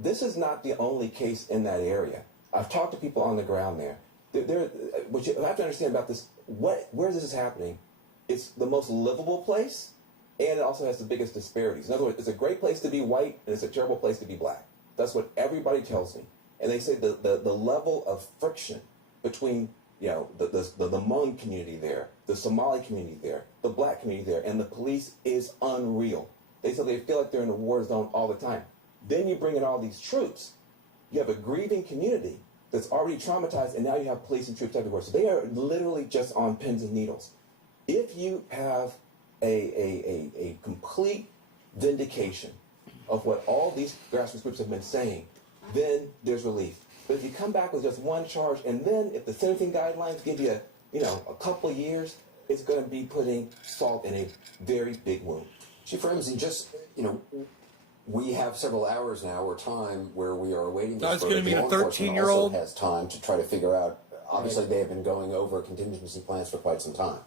this is not the only case in that area. I've talked to people on the ground there. What you have to understand about this, where this is happening, it's the most livable place, and it also has the biggest disparities. In other words, it's a great place to be white, and it's a terrible place to be black. That's what everybody tells me. And they say the level of friction between the Hmong community there, the Somali community there, the black community there, and the police is unreal. They say they feel like they're in a war zone all the time. Then you bring in all these troops. You have a grieving community that's already traumatized, and now you have police and troops everywhere. So they are literally just on pins and needles. If you have a complete vindication of what all these grassroots groups have been saying, then there's relief. But if you come back with just one charge, and then if the sentencing guidelines give you a couple of years, it's going to be putting salt in a very big wound. Chief Ramsey, we have several hours now or time where we are waiting. That's going to mean a 13-year-old has time to try to figure out. Obviously, they have been going over contingency plans for quite some time.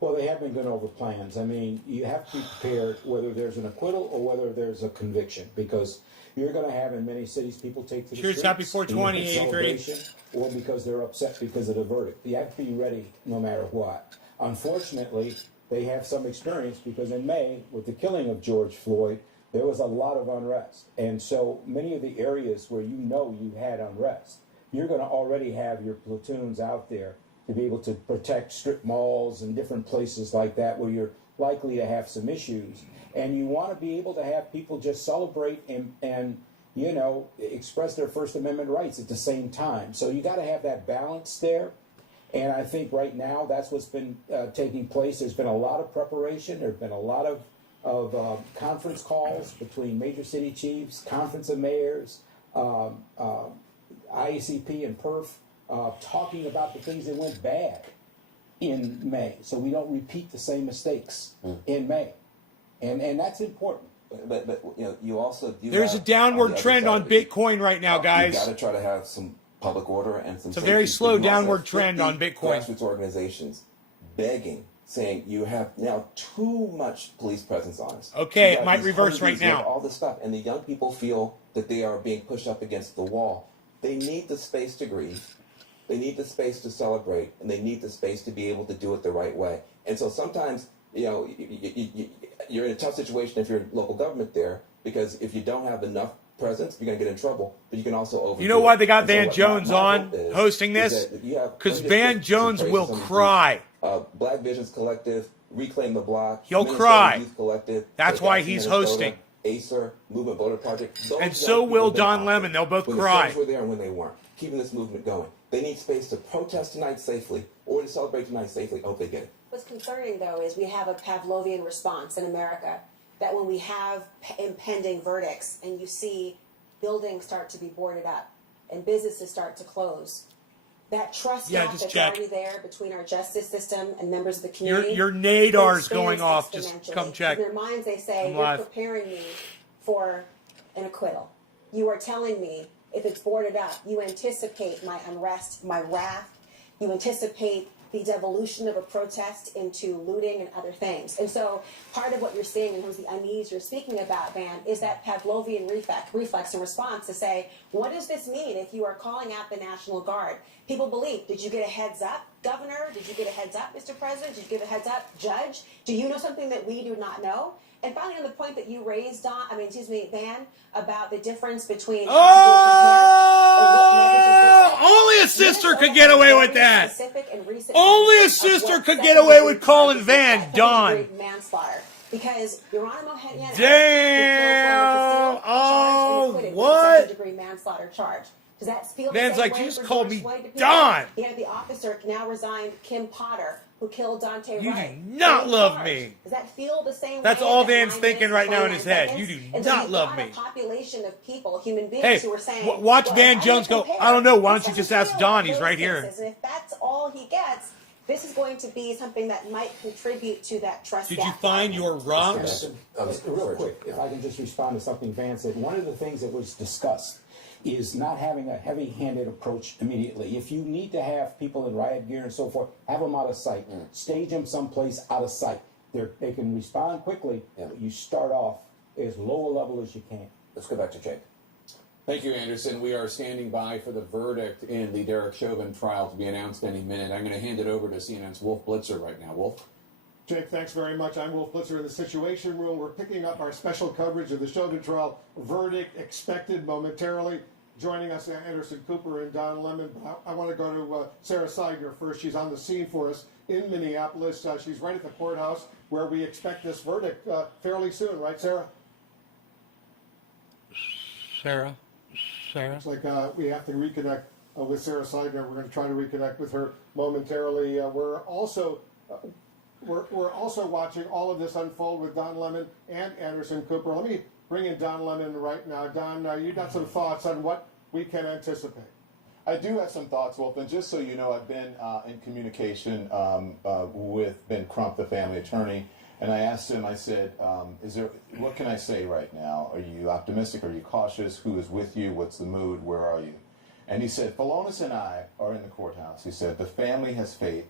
Well, they have been going over plans. I mean, you have to be prepared whether there's an acquittal or whether there's a conviction, because you're going to have in many cities people take to the streets. Happy 420, 8th grade. Or because they're upset because of the verdict. You have to be ready no matter what. Unfortunately, they have some experience because in May, with the killing of George Floyd, there was a lot of unrest. And so many of the areas where you had unrest, you're going to already have your platoons out there to be able to protect strip malls and different places like that where you're likely to have some issues. And you want to be able to have people just celebrate and express their First Amendment rights at the same time. So you got to have that balance there. And I think right now that's what's been taking place. There's been a lot of preparation. There's been a lot of conference calls between major city chiefs, conference of mayors, IACP and PERF, talking about the things that went bad in May, so we don't repeat the same mistakes in May, and that's important. But you also there's a downward trend on Bitcoin right now, guys. You got to try to have some public order and some. It's a very slow downward trend on Bitcoin. Grassroots organizations begging, saying you have now too much police presence on us. Okay, it might reverse right now. All this stuff, and the young people feel that they are being pushed up against the wall. They need the space to grieve. They need the space to celebrate, and they need the space to be able to do it the right way. And so sometimes, you're in a tough situation if you're in local government there, because if you don't have enough presence, you're going to get in trouble. But you can also overdo. You know why they got Van so Jones on hosting this? Because Van Jones will cry. Black Visions Collective, Reclaim the Block, He'll Minnesota cry. Youth Collective. That's why he's hosting. Acer, Movement Voter Project. And so will Don Lemon. They'll both cry. When the were there and when they weren't. Keeping this movement going. They need space to protest tonight safely or to celebrate tonight safely. I hope they get it. What's concerning, though, is we have a Pavlovian response in America that when we have impending verdicts and you see buildings start to be boarded up and businesses start to close, that trust gap that's already there between our justice system and members of the community. Your nadar's going off. Just come check. In their minds, they say, you're preparing me for an acquittal. You are telling me if it's boarded up, you anticipate my unrest, my wrath. You anticipate the devolution of a protest into looting and other things. And so part of what you're seeing in terms of the unease you're speaking about, Van, is that Pavlovian reflex and response to say, what does this mean if you are calling out the National Guard? People believe, did you get a heads up, Governor? Did you get a heads up, Mr. President? Did you give a heads up, Judge? Do you know something that we do not know? And finally, on the point that you raised, Van, about the difference between only a sister could get away with that. Only a sister could get away with calling Van Don. Manslaughter. Because Geronimo Hedien. Damn! Oh, what? Third-degree manslaughter charge. Does that feel Van's the same like, way you just for called George me Floyd? Don. You have the officer now resigned, Kim Potter, who killed Dante Wright. You do not love me. Does that feel the same That's way? all Van's thinking right now in his head. You do not love me. A population of people, human beings, Hey, who are saying, watch Van Jones go, I don't know, why don't you just ask Don? He's right here. And if that's all he gets, this is going to be something that might contribute to that trust Did gap. you find your rocks? Real quick, if I can just respond to something Van said. One of the things that was discussed is not having a heavy-handed approach immediately. If you need to have people in riot gear and so forth, have them out of sight. Stage them someplace out of sight. they can respond quickly, but you start off as low a level as you can. Let's go back to Jake. Thank you, Anderson. We are standing by for the verdict in the Derek Chauvin trial to be announced any minute. I'm going to hand it over to CNN's Wolf Blitzer right now. Wolf? Jake, thanks very much. I'm Wolf Blitzer in the Situation Room. We're picking up our special coverage of the Chauvin trial. Verdict expected momentarily. Joining us, Anderson Cooper and Don Lemon. I want to go to Sarah Seidner first. She's on the scene for us in Minneapolis. She's right at the courthouse where we expect this verdict fairly soon, right, Sarah? Sarah? It's like we have to reconnect with Sarah Seidner. We're going to try to reconnect with her momentarily. We're also watching all of this unfold with Don Lemon and Anderson Cooper. Let me bring in Don Lemon right now. Don, you got some thoughts on what we can anticipate? I do have some thoughts, Wolf, and just so you know, I've been in communication with Ben Crump, the family attorney, and I asked him, I said, what can I say right now? Are you optimistic? Are you cautious? Who is with you? What's the mood? Where are you? And he said, Pholonis and I are in the courthouse. He said, the family has faith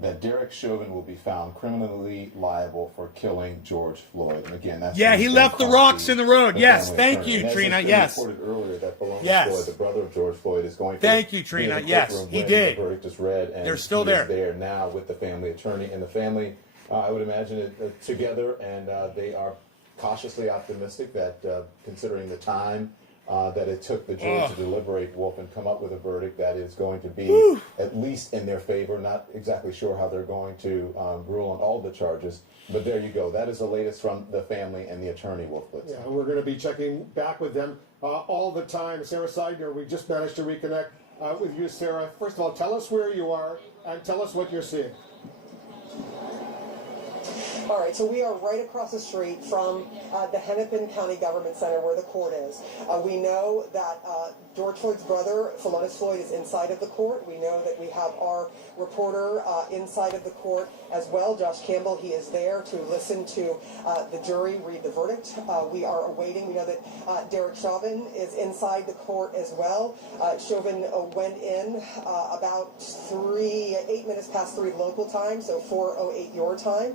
that Derek Chauvin will be found criminally liable for killing George Floyd. And again, that's he left the rocks in the road. Yes, thank you, Trina. Yes. Reported earlier that Pholonis Floyd, the brother of George Floyd, is going to. Thank you, Trina. Yes, he did. The verdict is read, and they're still he there. Is there now with the family attorney and the family. I would imagine it together, and they are cautiously optimistic that, considering the time that it took the jury to deliberate, Wolf, and come up with a verdict that is going to be at least in their favor. Not exactly sure how they're going to rule on all the charges, but there you go. That is the latest from the family and the attorney, Wolf Blitzer. Yeah, we're going to be checking back with them all the time. Sarah Seidner, we just managed to reconnect with you, Sarah. First of all, tell us where you are and tell us what you're seeing. All right, so we are right across the street from the Hennepin County Government Center where the court is. We know that George Floyd's brother, Pholonis Floyd, is inside of the court. We know that we have our reporter inside of the court as well, Josh Campbell. He is there to listen to the jury read the verdict. We are awaiting. We know that Derek Chauvin is inside the court as well. Chauvin went in about 8 minutes past 3 local time, so 4:08 your time.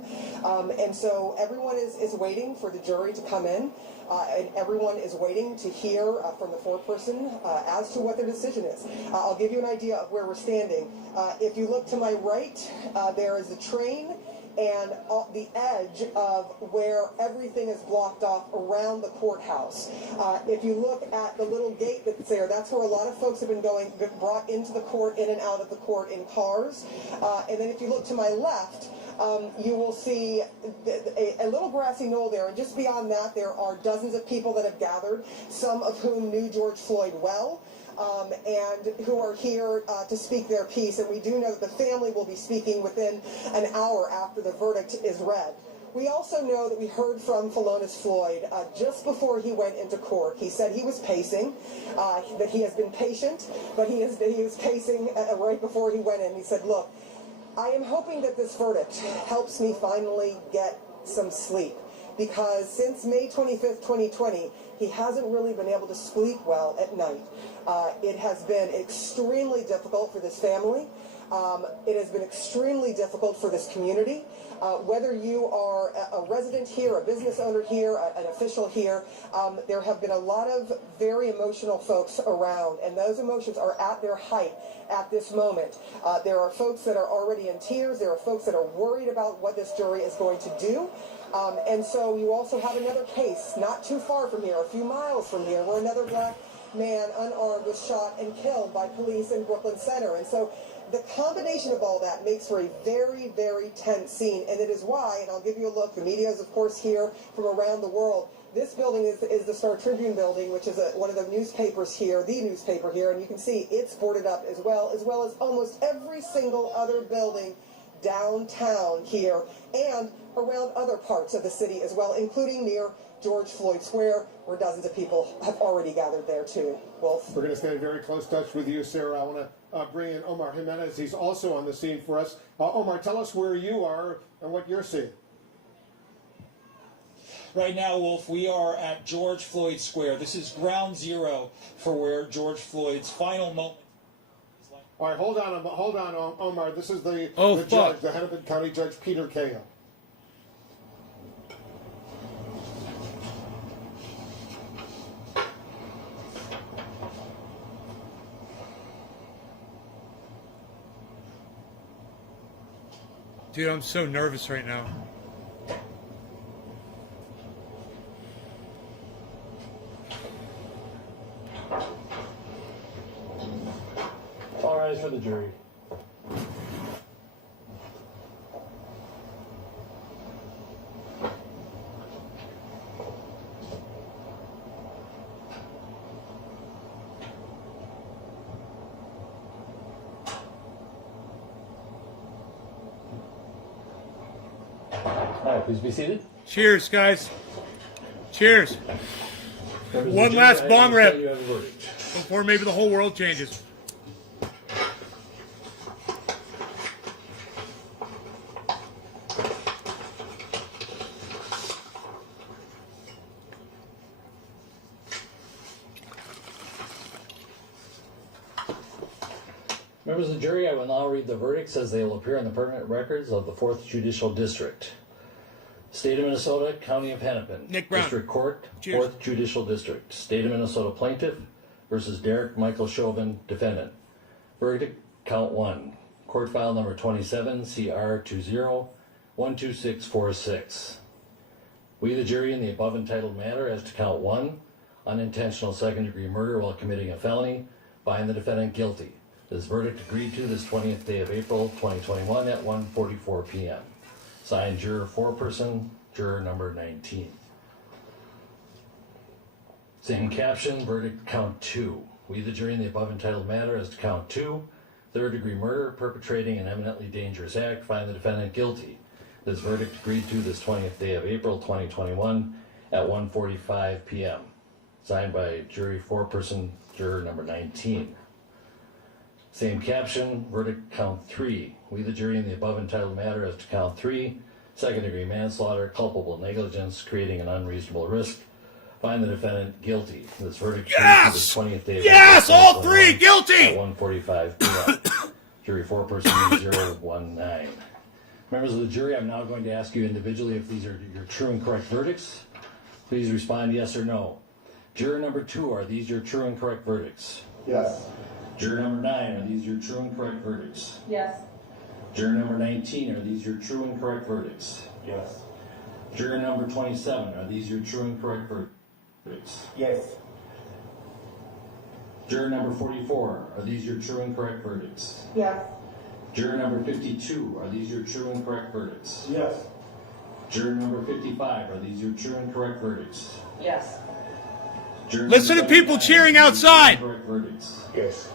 And so everyone is waiting for the jury to come in, and everyone is waiting to hear from the foreperson as to what their decision is. I'll give you an idea of where we're standing. If you look to my right, there is a train and the edge of where everything is blocked off around the courthouse. If you look at the little gate that's there, that's where a lot of folks have been brought into the court, in and out of the court in cars. And then if you look to my left, you will see a little grassy knoll there, and just beyond that there are dozens of people that have gathered, some of whom knew George Floyd well, and who are here to speak their piece. And we do know that the family will be speaking within an hour after the verdict is read. We also know that we heard from Pholonis Floyd just before he went into court. He said he was pacing, that he has been patient, but he was pacing right before he went in. He said, look, I am hoping that this verdict helps me finally get some sleep, because since May 25th, 2020, he hasn't really been able to sleep well at night. It has been extremely difficult for this family. It has been extremely difficult for this community. Whether you are a resident here, a business owner here, an official here, there have been a lot of very emotional folks around, and those emotions are at their height at this moment. There are folks that are already in tears. There are folks that are worried about what this jury is going to do. And so you also have another case not too far from here, a few miles from here, where another black man unarmed was shot and killed by police in Brooklyn Center. And so the combination of all that makes for a very, very tense scene, and it is why, and I'll give you a look, the media is of course here from around the world. This building is the Star Tribune building, which is one of the newspapers here, the newspaper here, and you can see it's boarded up as well as almost every single other building downtown here and around other parts of the city as well, including near George Floyd Square, where dozens of people have already gathered there too. Wolf? We're going to stay in very close touch with you, Sarah. I want to bring in Omar Jimenez. He's also on the scene for us. Omar, tell us where you are and what you're seeing. Right now, Wolf, we are at George Floyd Square. This is ground zero for where George Floyd's final moment. All right, hold on, Omar. This is the judge, the Hennepin County Judge Peter Cahill. Dude, I'm so nervous right now. All rise for the jury. All right, please be seated. Cheers, guys. Cheers. Members of the One jury, last I bong understand rip you have a verdict. before maybe the whole world changes. Members of the jury, I will now read the verdicts as they will appear in the permanent records of the 4th Judicial District. State of Minnesota, County of Hennepin. Nick Brown. District Court, Cheers. 4th Judicial District. State of Minnesota Plaintiff versus Derek Michael Chauvin, Defendant. Verdict, Count 1. Court File Number 27, CR 20-12646. We, the jury, in the above entitled matter as to Count 1, unintentional second-degree murder while committing a felony, find the defendant guilty. This verdict agreed to this 20th day of April 2021 at 1:44 p.m. Signed, juror foreperson, juror number 19. Same caption, verdict count 2. We, the jury, in the above entitled matter as to count 2, third-degree murder, perpetrating an eminently dangerous act, find the defendant guilty. This verdict agreed to this 20th day of April 2021 at 1:45 p.m. Signed by jury foreperson, juror number 19. Same caption, verdict count 3. We, the jury, in the above entitled matter as to count 3, second-degree manslaughter, culpable negligence, creating an unreasonable risk, find the defendant guilty. This verdict Yes! is the 20th day of Yes, April all three 2021 guilty! At 1:45 p.m. Jury foreperson 019. Members of the jury, I'm now going to ask you individually if these are your true and correct verdicts. Please respond yes or no. Juror number 2, are these your true and correct verdicts? Yes. Juror number 9, are these your true and correct verdicts? Yes. Juror number 19, are these your true and correct verdicts? Yes. Juror number 27, are these your true and correct verdicts? Yes. Juror number 44, are these your true and correct verdicts? Yes. Juror number 52, are these your true and correct verdicts? Yes. Juror number 55, are these your true and correct verdicts? Yes. Juror Listen number to people 79, cheering are these your outside. true and correct verdicts? Yes.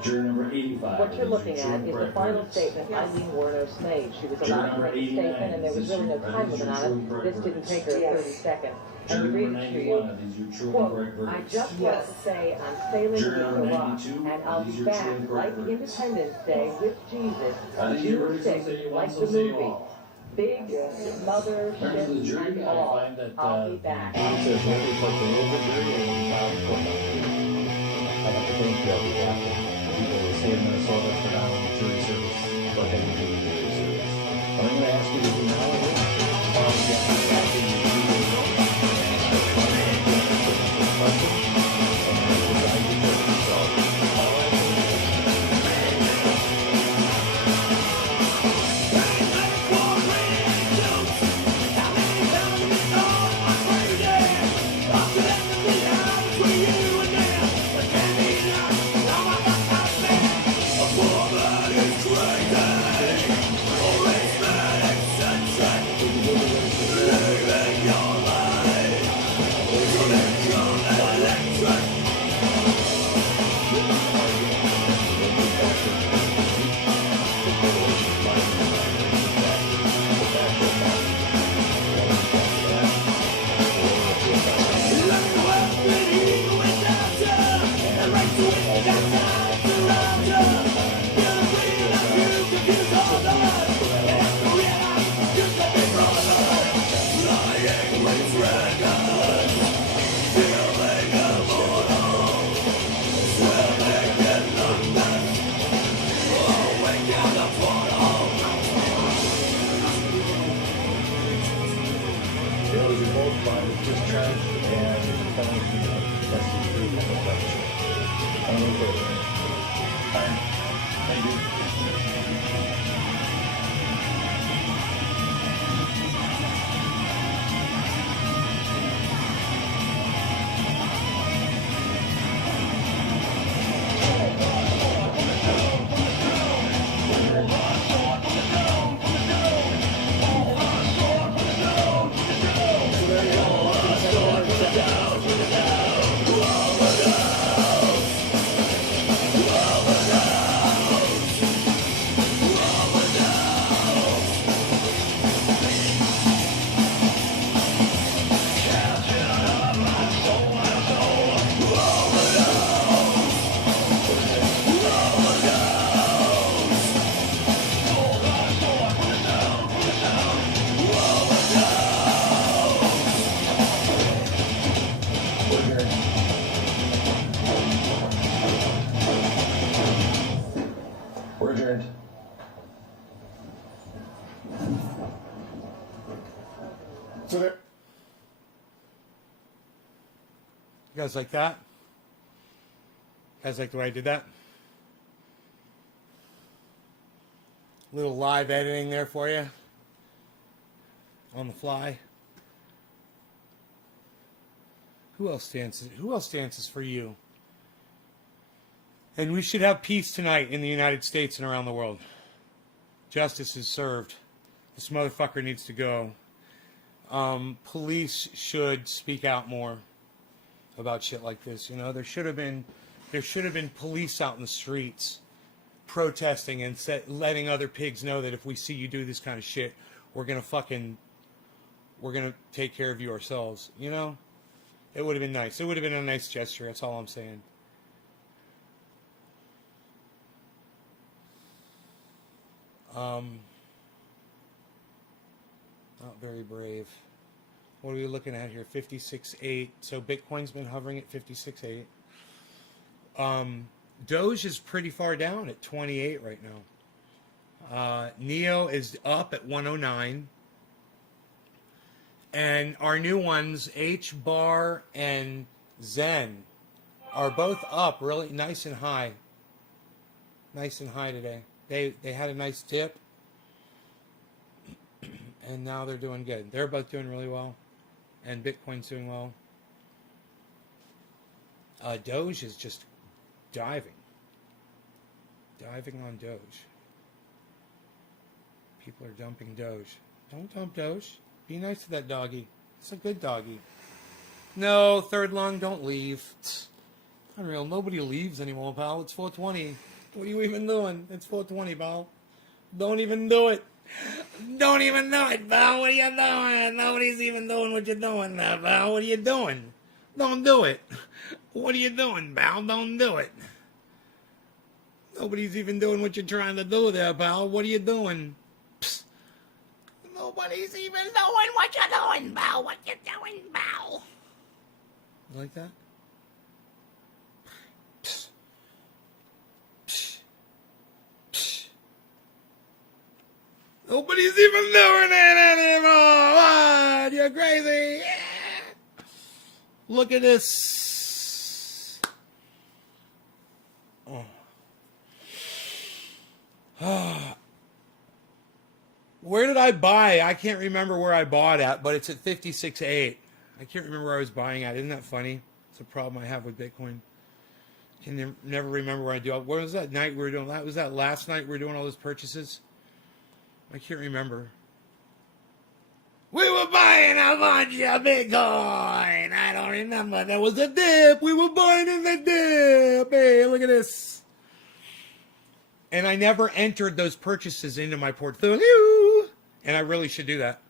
Juror number 85, What are you're these your looking true at and is the correct final verdicts? statement Eileen Wuornos made. She was Juror allowed to number make a statement, 89, and there was is really no this time your limit on true and it. correct This didn't take her Yes. 30 seconds. Juror And number read it to 91, you. are these your true and Quote, correct I verdicts? just want to say I'm sailing Juror with number the rock, 92, and I'll these be your back true and like correct verdicts. Independence Day with Jesus Are on these your June verdicts that 6th, say you like want, the so say you movie. all? Big mother Members of the ship jury, and I all. find that I'll be back. it's a very appropriate over jury and will be filed in court. I'd like to thank you on behalf of the people of the state of Minnesota for not only jury service, but having jury service. What I'm going to ask you to do now is get back in your jury room. Thank you. We're adjourned. So there. You guys like that? You guys like the way I did that? Little live editing there for you. On the fly. Who else dances? Who else dances for you? And we should have peace tonight in the United States and around the world. Justice is served. This motherfucker needs to go. Police should speak out more about shit like this. You know, there should have been police out in the streets protesting and letting other pigs know that if we see you do this kind of shit, we're gonna take care of you ourselves. You know, it would have been nice. It would have been a nice gesture. That's all I'm saying. Not very brave. What are we looking at here? 56.8. So Bitcoin's been hovering at 56.8. Doge is pretty far down at 28 right now. Neo is up at 109. And our new ones, H-Bar and Zen, are both up really nice and high. Nice and high today. They had a nice dip. And now they're doing good. They're both doing really well. And Bitcoin's doing well. Doge is just diving. Diving on Doge. People are dumping Doge. Don't dump Doge. Be nice to that doggy. It's a good doggy. No, third lung, don't leave. It's unreal. Nobody leaves anymore, pal. It's 420. What are you even doing? It's 420, pal. Don't even do it. Don't even do it, pal. What are you doing? Nobody's even doing what you're doing now, pal. What are you doing? Don't do it. What are you doing, pal? Don't do it. Nobody's even doing what you're trying to do there, pal. What are you doing? Psst. Nobody's even doing what you're doing, pal. What you doing, pal? You like that? Psst. Psst. Psst. Nobody's even doing it anymore. What? You're crazy. Yeah. Look at this. Oh. Where did I buy? I can't remember where I bought at, but it's at 56.8. I can't remember where I was buying at. Isn't that funny? It's a problem I have with Bitcoin. I can never remember where I do. What was that night we were doing that? Was that last night we were doing all those purchases? I can't remember. We were buying a bunch of Bitcoin. I don't remember. There was a dip. We were buying in the dip. Hey, look at this. And I never entered those purchases into my portfolio. And I really should do that.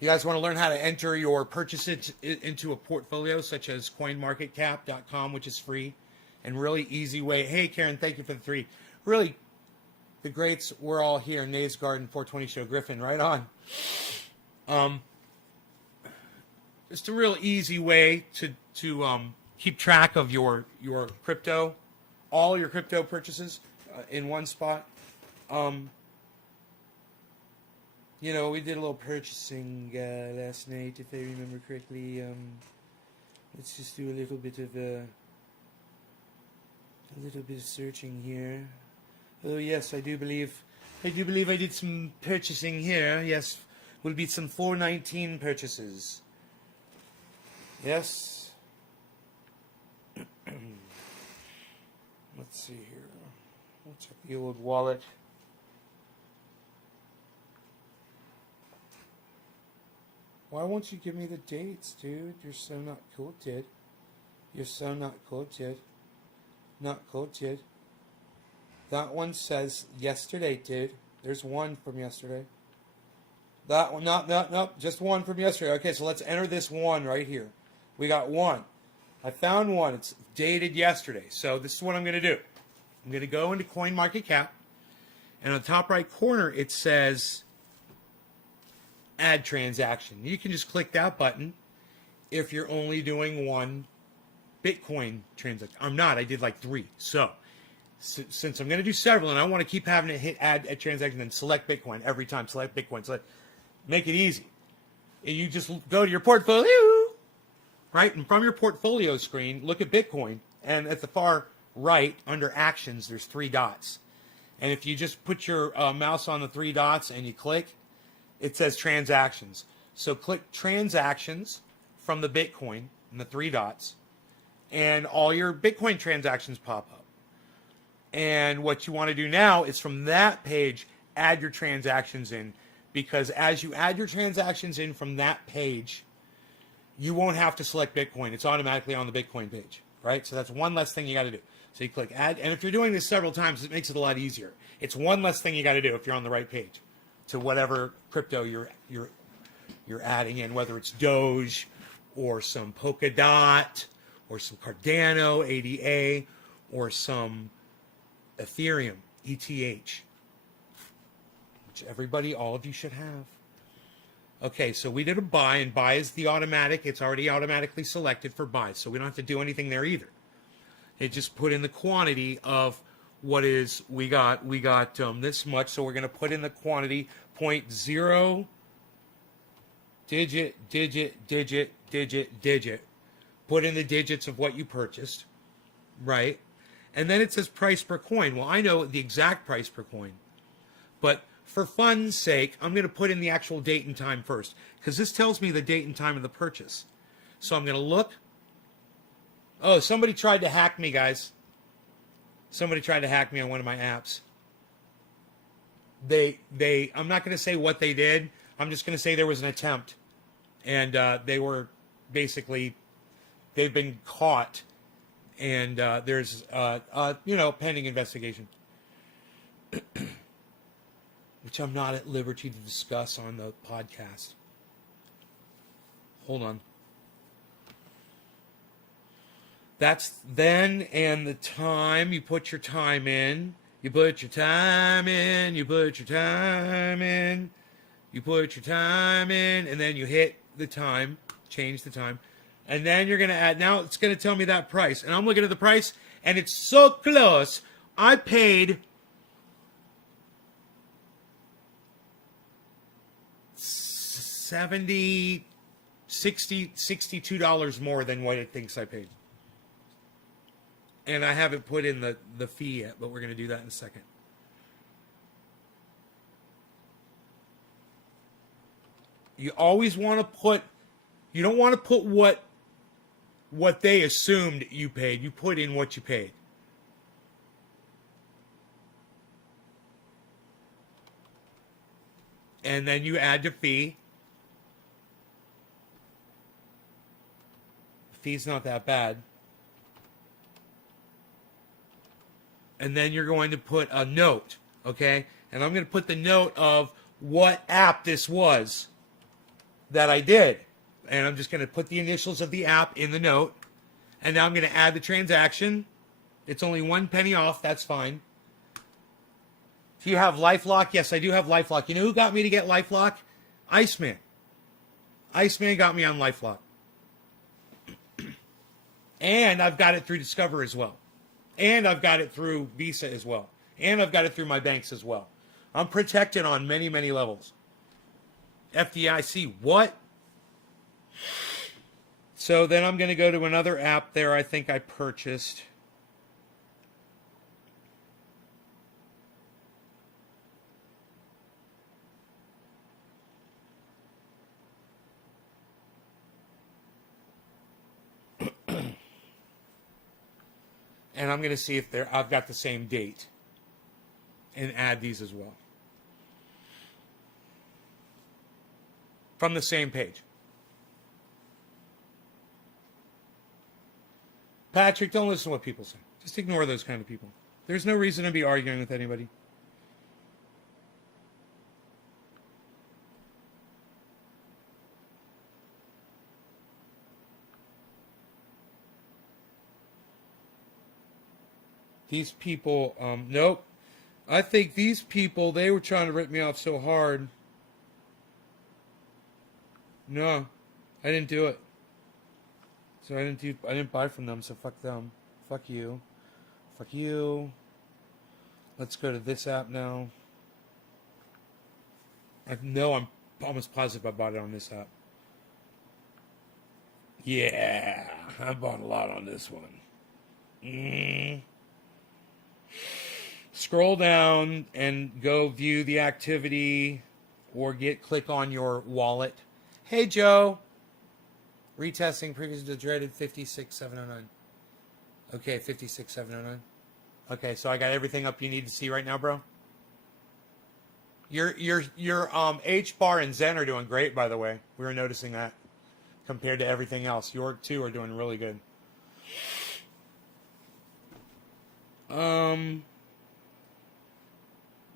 You guys want to learn how to enter your purchases into a portfolio, such as coinmarketcap.com, which is free and really easy way. Hey, Karen, thank you for the 3. Really, the greats, we're all here. Nays Garden, 420 Show, Griffin, right on. Just a real easy way to keep track of your crypto, all your crypto purchases in one spot. You know, we did a little purchasing last night, if I remember correctly. Let's just do a little bit of searching here. Oh yes, I do believe I did some purchasing here. Yes, will be some 419 purchases. Yes. Let's see here. Let's check the old wallet. Why won't you give me the dates, dude? You're so not quoted. You're so not quoted. Not quoted. That one says yesterday, dude. There's one from yesterday. That one, no, just one from yesterday. Okay, so let's enter this one right here. We got one. I found one. It's dated yesterday. So this is what I'm going to do. I'm going to go into CoinMarketCap, and on the top right corner it says Add Transaction. You can just click that button if you're only doing one Bitcoin transaction. I'm not. I did like 3. So since I'm going to do several, and I want to keep having to hit add a transaction and select Bitcoin every time, select Bitcoin, make it easy. You just go to your portfolio, right? And from your portfolio screen, look at Bitcoin. And at the far right, under Actions, there's 3 dots. And if you just put your mouse on the 3 dots and you click, it says Transactions. So click Transactions from the Bitcoin and the 3 dots, and all your Bitcoin transactions pop up. And what you want to do now is from that page, add your transactions in, because as you add your transactions in from that page, you won't have to select Bitcoin. It's automatically on the Bitcoin page, right? So that's one less thing you got to do. So you click add, and if you're doing this several times, it makes it a lot easier. It's one less thing you got to do if you're on the right page to whatever crypto you're adding in, whether it's Doge or some Polkadot or some Cardano, ADA, or some Ethereum, ETH, which all of you should have. Okay, so we did a buy, and buy is the automatic. It's already automatically selected for buy, so we don't have to do anything there either. It just put in the quantity of what is we got this much, so we're going to put in the quantity 0.0 digit. Put in the digits of what you purchased, right? And then it says price per coin. Well, I know the exact price per coin, but for fun's sake, I'm going to put in the actual date and time first, because this tells me the date and time of the purchase. So I'm going to look. Oh, somebody tried to hack me, guys. Somebody tried to hack me on one of my apps. I'm not going to say what they did. I'm just going to say there was an attempt. And they were basically, they've been caught. And there's, pending investigation. Which I'm not at liberty to discuss on the podcast. Hold on. That's then, and the time. You put your time in. You put your time in. You put your time in. You put your time in. And then you hit the time. Change the time. And then you're going to add. Now it's going to tell me that price. And I'm looking at the price. And it's so close. I paid $62 more than what it thinks I paid. And I haven't put in the fee yet, but we're going to do that in a second. You always want to put, you don't want to put what they assumed you paid. You put in what you paid. And then you add the fee. The fee's not that bad. And then you're going to put a note, okay? And I'm going to put the note of what app this was that I did. And I'm just going to put the initials of the app in the note. And now I'm going to add the transaction. It's only 1 penny off. That's fine. Do you have LifeLock? Yes, I do have LifeLock. You know who got me to get LifeLock? Iceman. Iceman got me on LifeLock. And I've got it through Discover as well. And I've got it through Visa as well. And I've got it through my banks as well. I'm protected on many, many levels. FDIC, what? So then I'm going to go to another app there I think I purchased. And I'm going to see if I've got the same date. And add these as well. From the same page. Patrick, don't listen to what people say. Just ignore those kind of people. There's no reason to be arguing with anybody. These people, nope. I think these people, they were trying to rip me off so hard. No, I didn't do it. So I didn't buy from them, so fuck them. Fuck you. Fuck you. Let's go to this app now. I know I'm almost positive I bought it on this app. Yeah, I bought a lot on this one. Scroll down and go view the activity or click on your wallet. Hey, Joe. Retesting previous to dreaded 56709. Okay, 56709. Okay, so I got everything up you need to see right now, bro. Your H bar and Zen are doing great, by the way. We were noticing that compared to everything else. Your two are doing really good.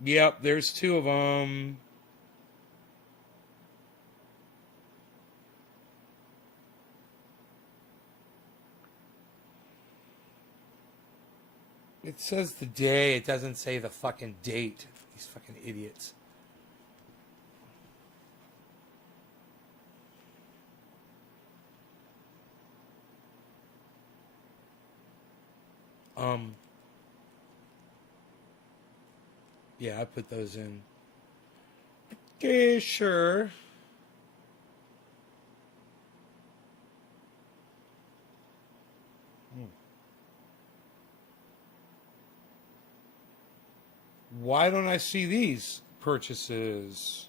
Yep, there's two of them. It says the day. It doesn't say the fucking date. These fucking idiots. Yeah, I put those in. Okay, sure. Why don't I see these purchases?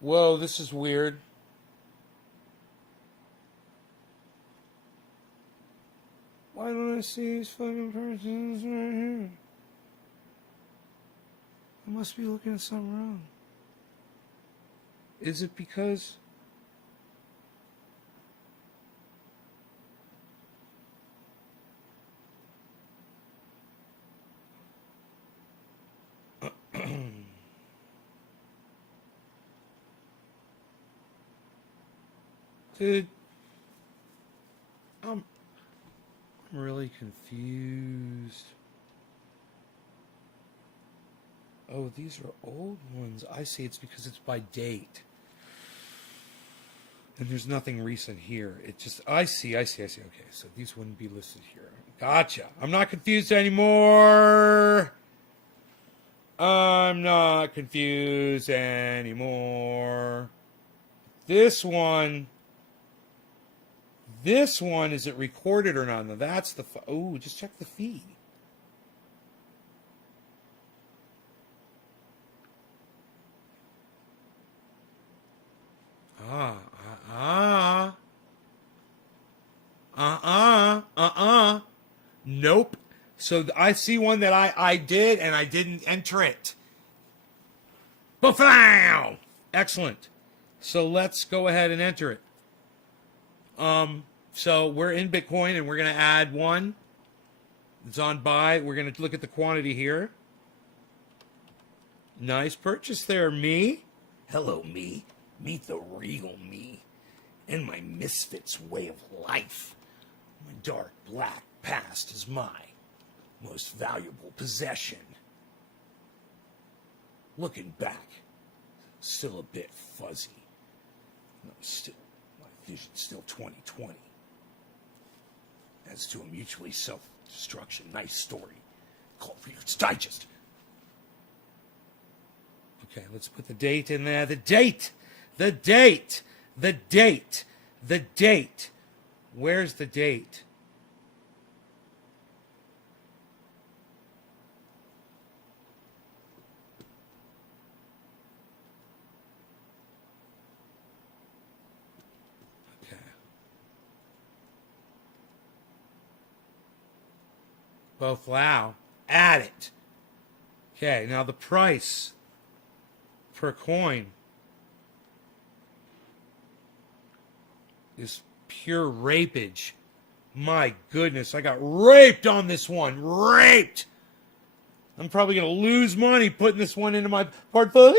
Whoa, this is weird. Why don't I see these fucking purchases right here? I must be looking at something wrong. Is it because... Dude, I'm really confused. Oh, these are old ones. I see. It's because it's by date. And there's nothing recent here. It just, I see. Okay, so these wouldn't be listed here. Gotcha. I'm not confused anymore. I'm not confused anymore. This one, is it recorded or not? Now that's the, oh, just check the fee. Nope. So I see one that I did and I didn't enter it. Ba-fow! Excellent. So let's go ahead and enter it. So we're in Bitcoin and we're going to add one. It's on buy. We're going to look at the quantity here. Nice purchase there, me. Hello, me. Meet the real me and my misfits way of life. My dark black past is my most valuable possession. Looking back, still a bit fuzzy. No, still, my vision's still 20/20. As to a mutually self-destruction, nice story called Reader's Digest. Okay, let's put the date in there. The date. Where's the date? Okay. Both allow. Add it. Okay, now the price per coin is pure rapage. My goodness, I got raped on this one. Raped! I'm probably going to lose money putting this one into my portfolio.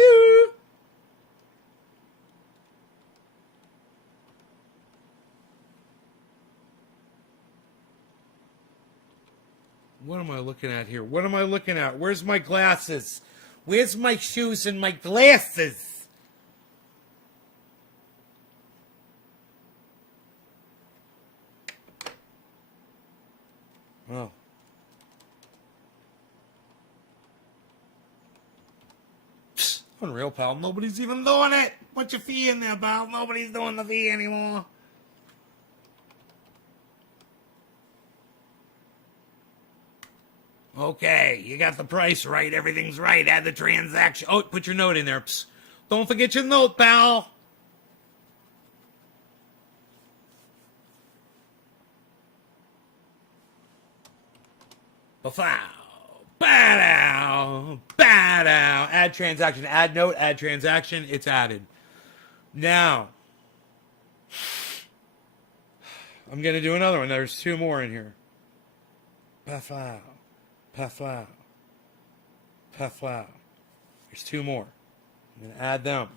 What am I looking at here? What am I looking at? Where's my glasses? Where's my shoes and my glasses? Oh. Unreal, pal. Nobody's even doing it. Put your fee in there, pal. Nobody's doing the fee anymore. Okay, you got the price right. Everything's right. Add the transaction. Oh, put your note in there. Psst. Don't forget your note, pal. Ba-fow. Ba-dow. Ba-dow. Add transaction. Add note. Add transaction. It's added. Now, I'm going to do another one. There's 2 more in here. Pa-fow. Pa-fow. Pa-fow. There's 2 more. I'm going to add them.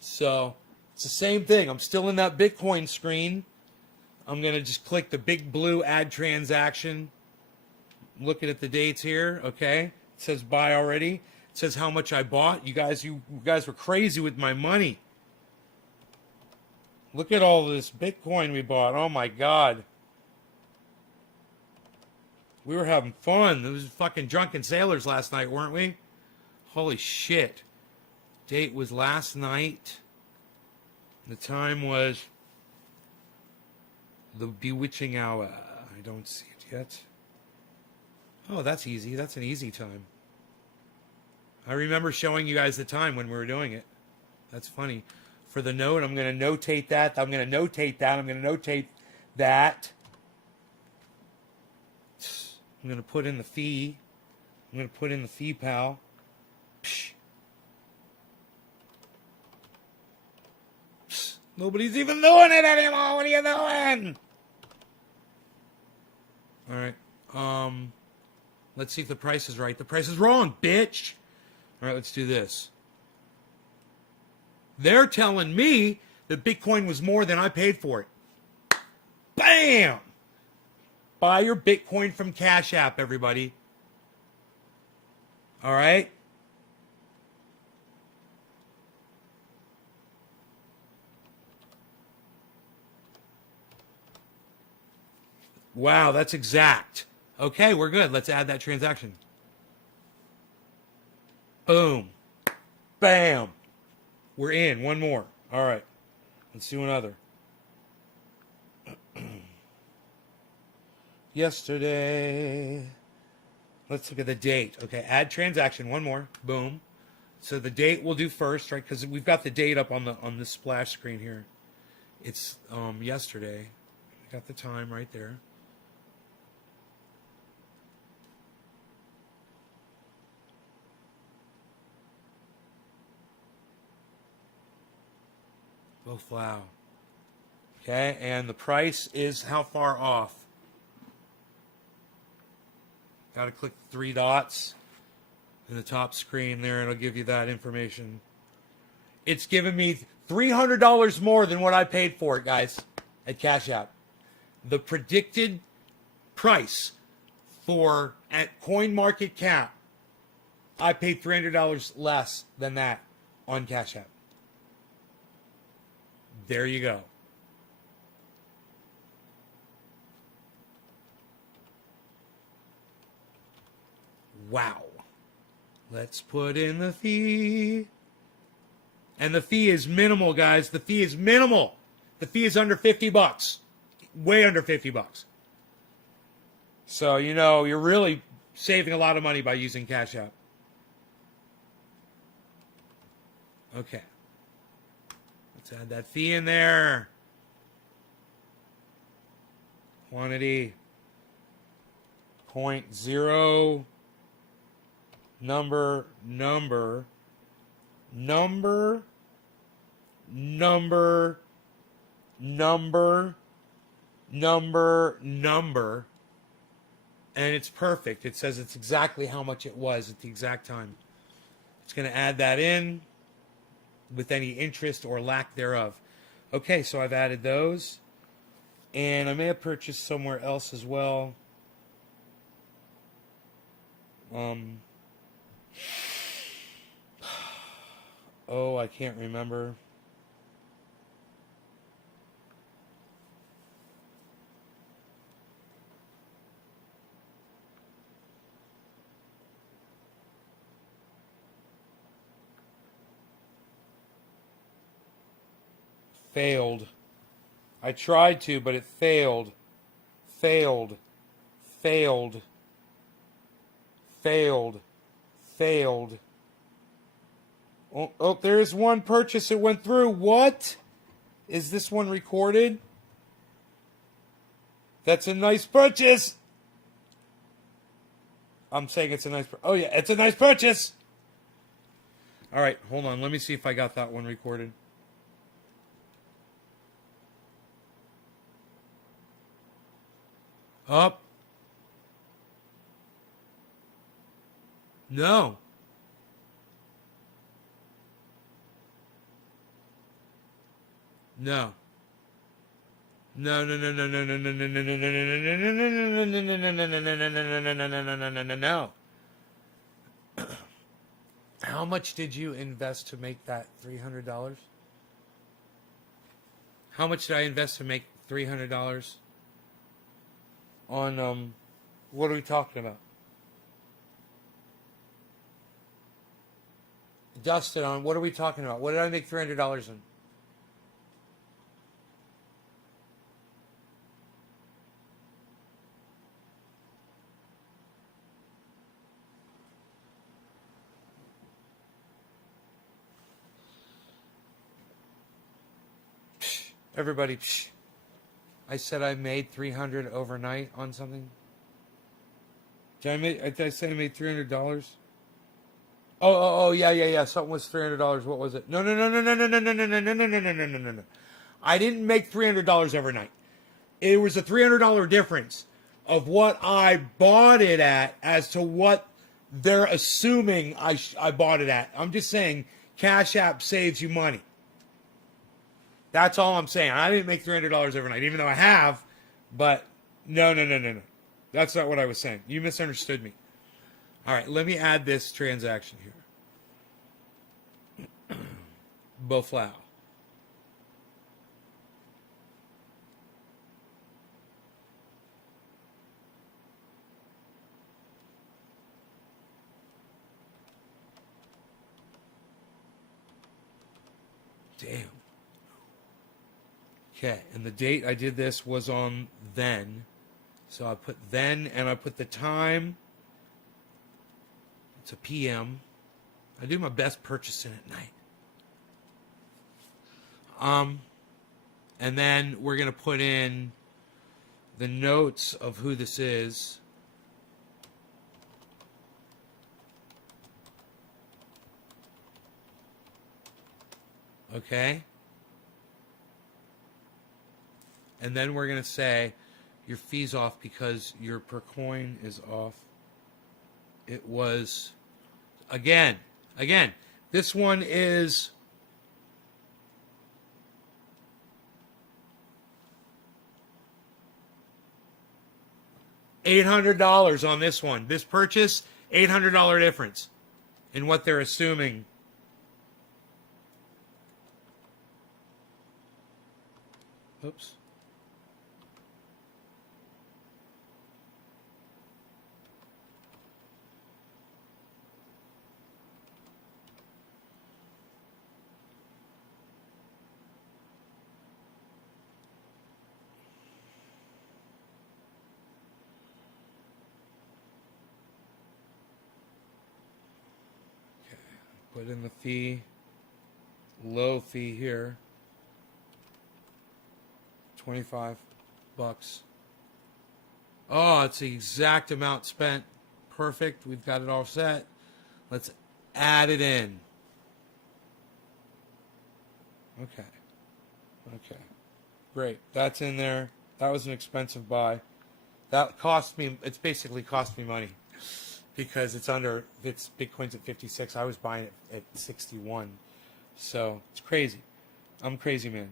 So, it's the same thing. I'm still in that Bitcoin screen. I'm going to just click the big blue add transaction. Looking at the dates here, okay? It says buy already. It says how much I bought. You guys were crazy with my money. Look at all this Bitcoin we bought. Oh my God. We were having fun. There was fucking drunken sailors last night, weren't we? Holy shit. Date was last night. The time was the bewitching hour. I don't see it yet. Oh, that's easy. That's an easy time. I remember showing you guys the time when we were doing it. That's funny. For the note, I'm going to notate that. I'm going to notate that. I'm going to notate that. I'm going to put in the fee. I'm going to put in the fee, pal. Psh. Psh. Nobody's even doing it anymore. What are you doing? All right. Let's see if the price is right. The price is wrong, bitch. All right, let's do this. They're telling me that Bitcoin was more than I paid for it. Bam! Buy your Bitcoin from Cash App, everybody. All right? Wow, that's exact. Okay, we're good. Let's add that transaction. Boom. Bam. We're in. One more. All right. Let's do another. Yesterday. Let's look at the date. Okay, add transaction. One more. Boom. So the date we'll do first, right? Because we've got the date up on the splash screen here. It's yesterday. We got the time right there. Oh, wow. Okay, and the price is how far off? Got to click the 3 dots in the top screen there. It'll give you that information. It's giving me $300 more than what I paid for it, guys, at Cash App. The predicted price at CoinMarketCap, I paid $300 less than that on Cash App. There you go. Wow. Let's put in the fee. And the fee is minimal, guys. The fee is minimal. The fee is under $50. Way under $50. So, you're really saving a lot of money by using Cash App. Okay. Let's add that fee in there. Quantity. 0.0. Number. And it's perfect. It says it's exactly how much it was at the exact time. It's going to add that in with any interest or lack thereof. Okay, so I've added those. And I may have purchased somewhere else as well. Oh, I can't remember. Failed. I tried to, but it failed. Failed. Failed. Failed. Failed. Oh, there's one purchase that went through. What? Is this one recorded? That's a nice purchase. I'm saying it's a nice... Oh, yeah, it's a nice purchase. All right, hold on. Let me see if I got that one recorded. Up. No. No. No, no, no, no, no, no, no, no, no, no, no, no, no, no, no. How much did you invest to make that $300? How much did I invest to make $300 on what are we talking about? Dustin, on what are we talking about? What did I make $300 on? Everybody, I said I made $300 overnight on something. Did I say I made $300? Oh, yeah. Something was $300. What was it? No. I didn't make $300 overnight. It was a $300 difference of what I bought it at as to what they're assuming I bought it at. I'm just saying Cash App saves you money. That's all I'm saying. I didn't make $300 overnight, even though I have. But no. That's not what I was saying. You misunderstood me. All right, let me add this transaction here. Boflau. Damn. Okay, and the date I did this was on then. So I put then, and I put the time. It's a PM. I do my best purchasing at night. And then we're going to put in the notes of who this is. Okay? And then we're going to say your fee's off because your per coin is off. It was, again, this one is $800 on this one. This purchase, $800 difference in what they're assuming. Oops. Put in the fee, low fee here, $25. Oh, it's the exact amount spent. Perfect. We've got it all set. Let's add it in. Okay. Great. That's in there. That was an expensive buy. That cost me, it's basically cost me money. Because it's Bitcoin's at 56. I was buying it at 61. So it's crazy. I'm crazy, man.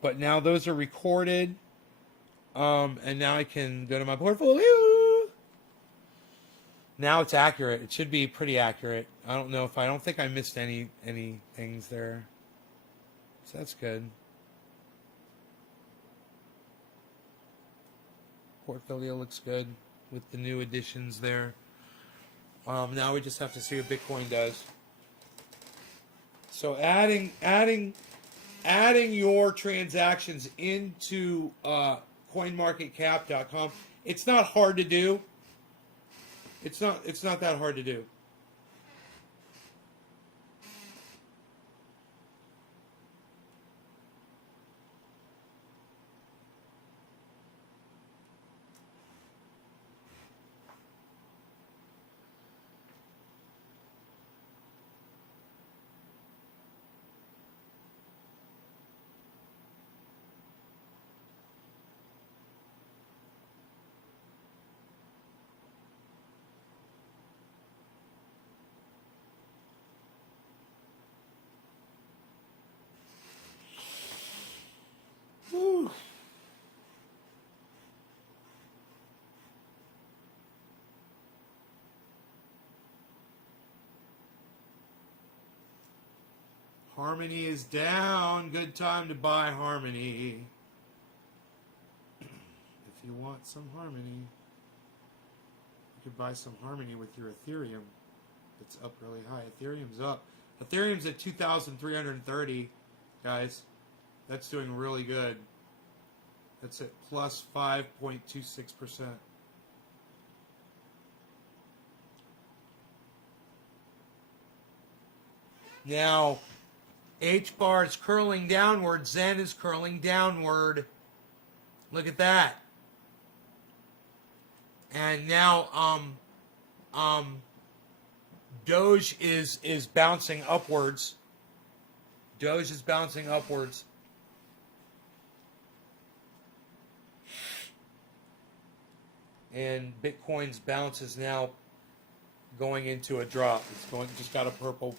But now those are recorded. And now I can go to my portfolio. Now it's accurate. It should be pretty accurate. I don't think I missed any things there. So that's good. Portfolio looks good with the new additions there. Now we just have to see what Bitcoin does. So adding adding your transactions into CoinMarketCap.com, it's not hard to do. It's not that hard to do. Whew. Harmony is down. Good time to buy Harmony. If you want some Harmony, you could buy some Harmony with your Ethereum. It's up really high. Ethereum's up. Ethereum's at 2,330, guys. That's doing really good. That's at plus 5.26%. Now, H-bar is curling downward. Zen is curling downward. Look at that. And now, Doge is bouncing upwards. Doge is bouncing upwards. And Bitcoin's bounce is now going into a drop. It's going just got a purple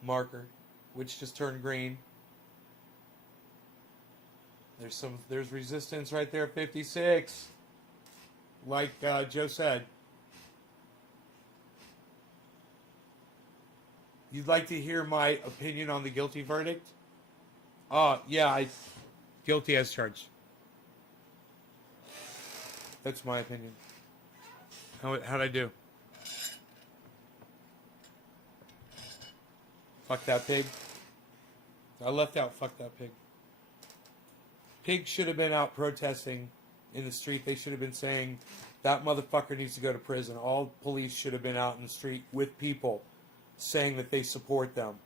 marker, which just turned green. There's resistance right there, 56. Like Joe said. You'd like to hear my opinion on the guilty verdict? Yeah, guilty as charged. That's my opinion. How'd I do? Fuck that pig. I left out fuck that pig. Pig should have been out protesting in the street. They should have been saying that motherfucker needs to go to prison. All police should have been out in the street with people saying that they support them.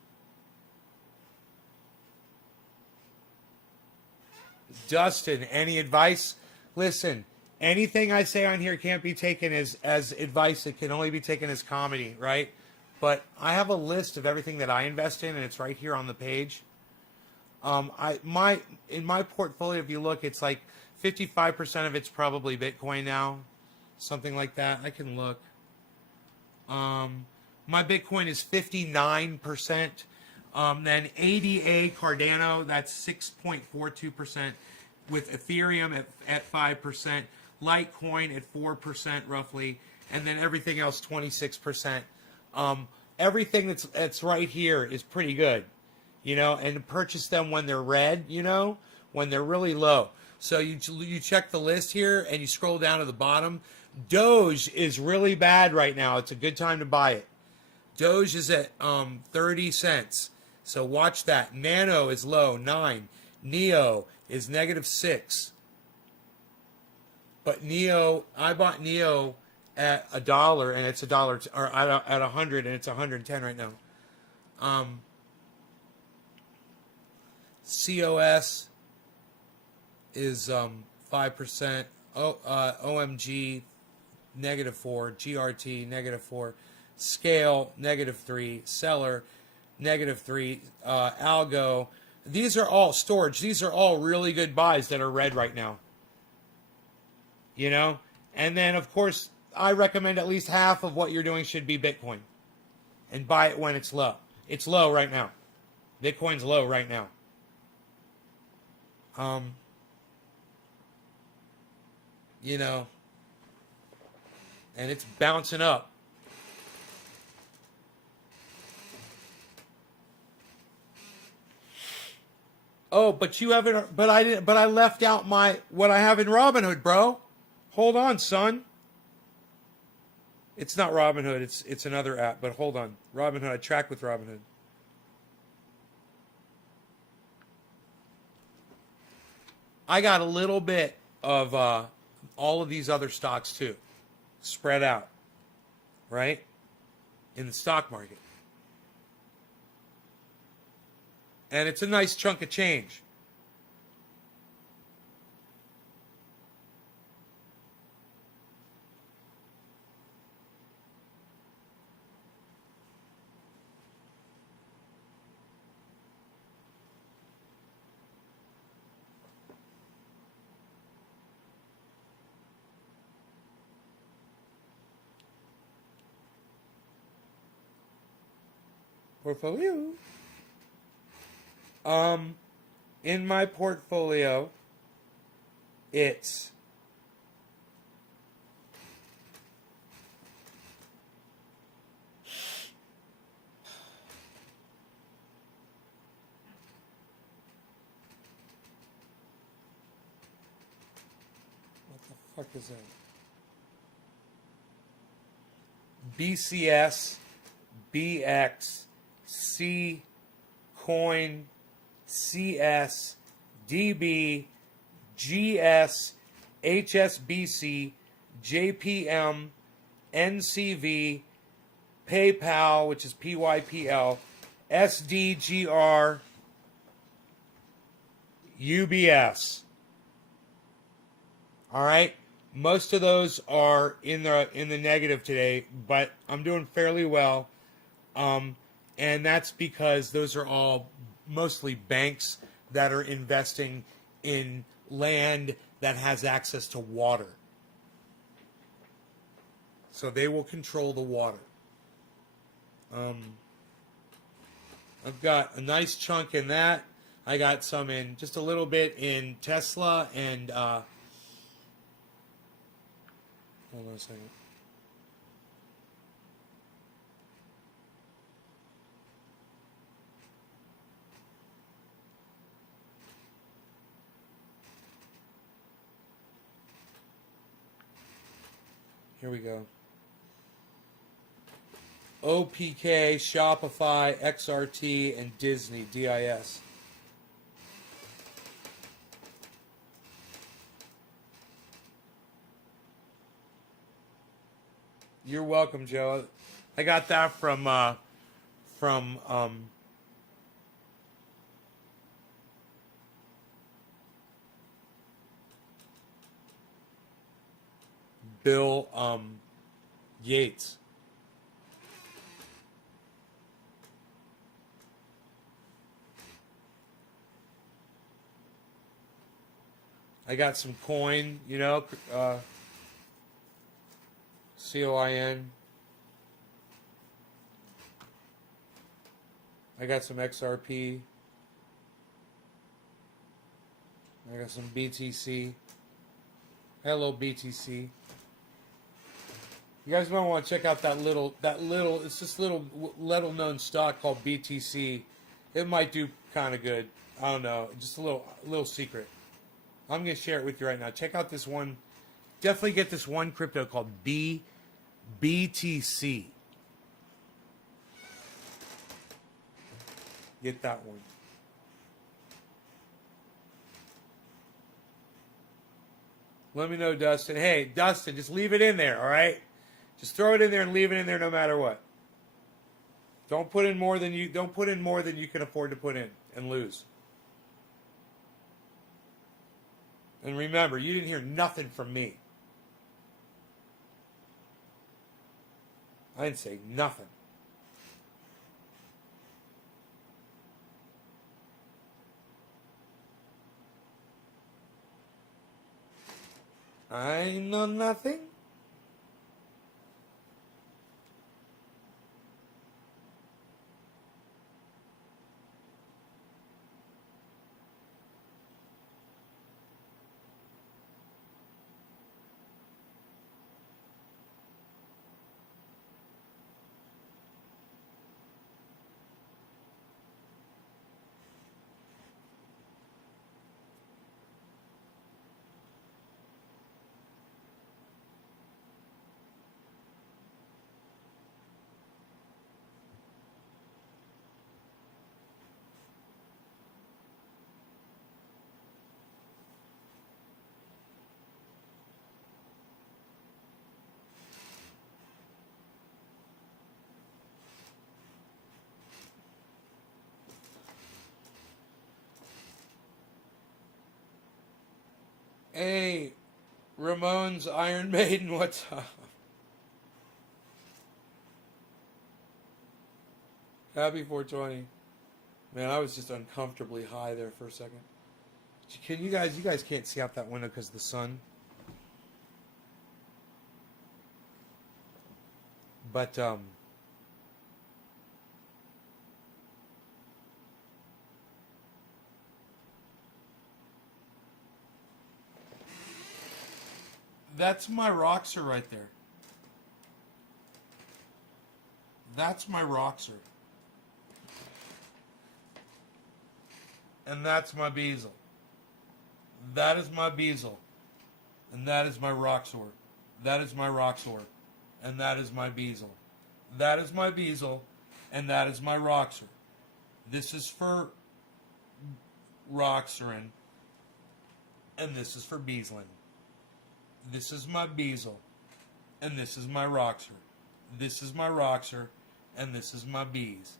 Dustin, any advice? Listen, anything I say on here can't be taken as advice. It can only be taken as comedy, right? But I have a list of everything that I invest in, and it's right here on the page. In my portfolio, if you look, it's like 55% of it's probably Bitcoin now, something like that. I can look. My Bitcoin is 59%. Then ADA Cardano, that's 6.42%, with Ethereum at 5%, Litecoin at 4% roughly, and then everything else 26%. Everything that's right here is pretty good, you know, and purchase them when they're red, you know, when they're really low. So you check the list here and you scroll down to the bottom. Doge is really bad right now. It's a good time to buy it. Doge is at 30 cents. So watch that. Nano is low, 9. Neo is -6. But Neo, I bought Neo at $1 and it's $1, or at 100 and it's 110 right now. COS is 5%. OMG -4. GRT -4. Scale -3. Seller -3. Algo. These are all storage. These are all really good buys that are red right now. You know? And then, of course, I recommend at least half of what you're doing should be Bitcoin. And buy it when it's low. It's low right now. Bitcoin's low right now. You know, and it's bouncing up. Oh, but you haven't. But I didn't. But I left out what I have in Robinhood, bro. Hold on, son. It's not Robinhood. It's another app. But hold on, Robinhood. I track with Robinhood. I got a little bit of all of these other stocks too, spread out, right, in the stock market. And it's a nice chunk of change. Portfolio. In my portfolio, it's what the fuck is that? BCS, BX, C, Coin, CS, DB, GS, HSBC, JPM, NCV, PayPal, which is PYPL, SDGR, UBS. All right, most of those are in the negative today, but I'm doing fairly well, and that's because those are all mostly banks that are investing in land that has access to water. So they will control the water. I've got a nice chunk in that. I got some in, just a little bit in Tesla and, hold on a second. Here we go. OPK, Shopify, XRT, and Disney, DIS. You're welcome, Joe. I got that from Bill Yates. I got some coin, you know, COIN. I got some XRP. I got some BTC. Hello, BTC. You guys might want to check out that little, it's this little known stock called BTC. It might do kind of good. I don't know. Just a little secret. I'm going to share it with you right now. Check out this one. Definitely get this one crypto called BTC. Get that one. Let me know, Dustin. Hey, Dustin, just leave it in there, all right? Just throw it in there and leave it in there no matter what. Don't put in more than you can afford to put in and lose. And remember, you didn't hear nothing from me. I didn't say nothing. I know nothing. Hey, Ramones, Iron Maiden, what's up? Happy 420. Man, I was just uncomfortably high there for a second. Can you guys can't see out that window because of the sun. But, that's my Roxer right there. That's my Roxer. And that's my Beazle. That is my Beazle. And that is my Roxor. That is my Roxor. And that is my Beazle. That is my Beazle. And that is my Roxor. This is for Roxorin. And this is for Beazlin. This is my Beazle. And this is my Roxor. This is my Roxor. And this is my Bees.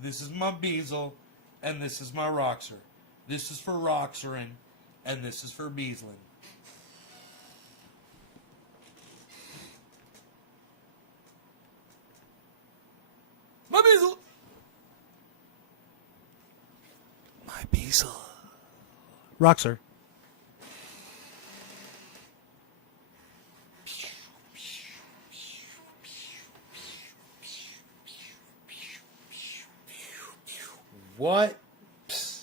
This is my Beazle. And this is my Roxor. This is for Roxorin. And this is for Beazlin. My Beazle. My Beazle. Roxor. What? Psst.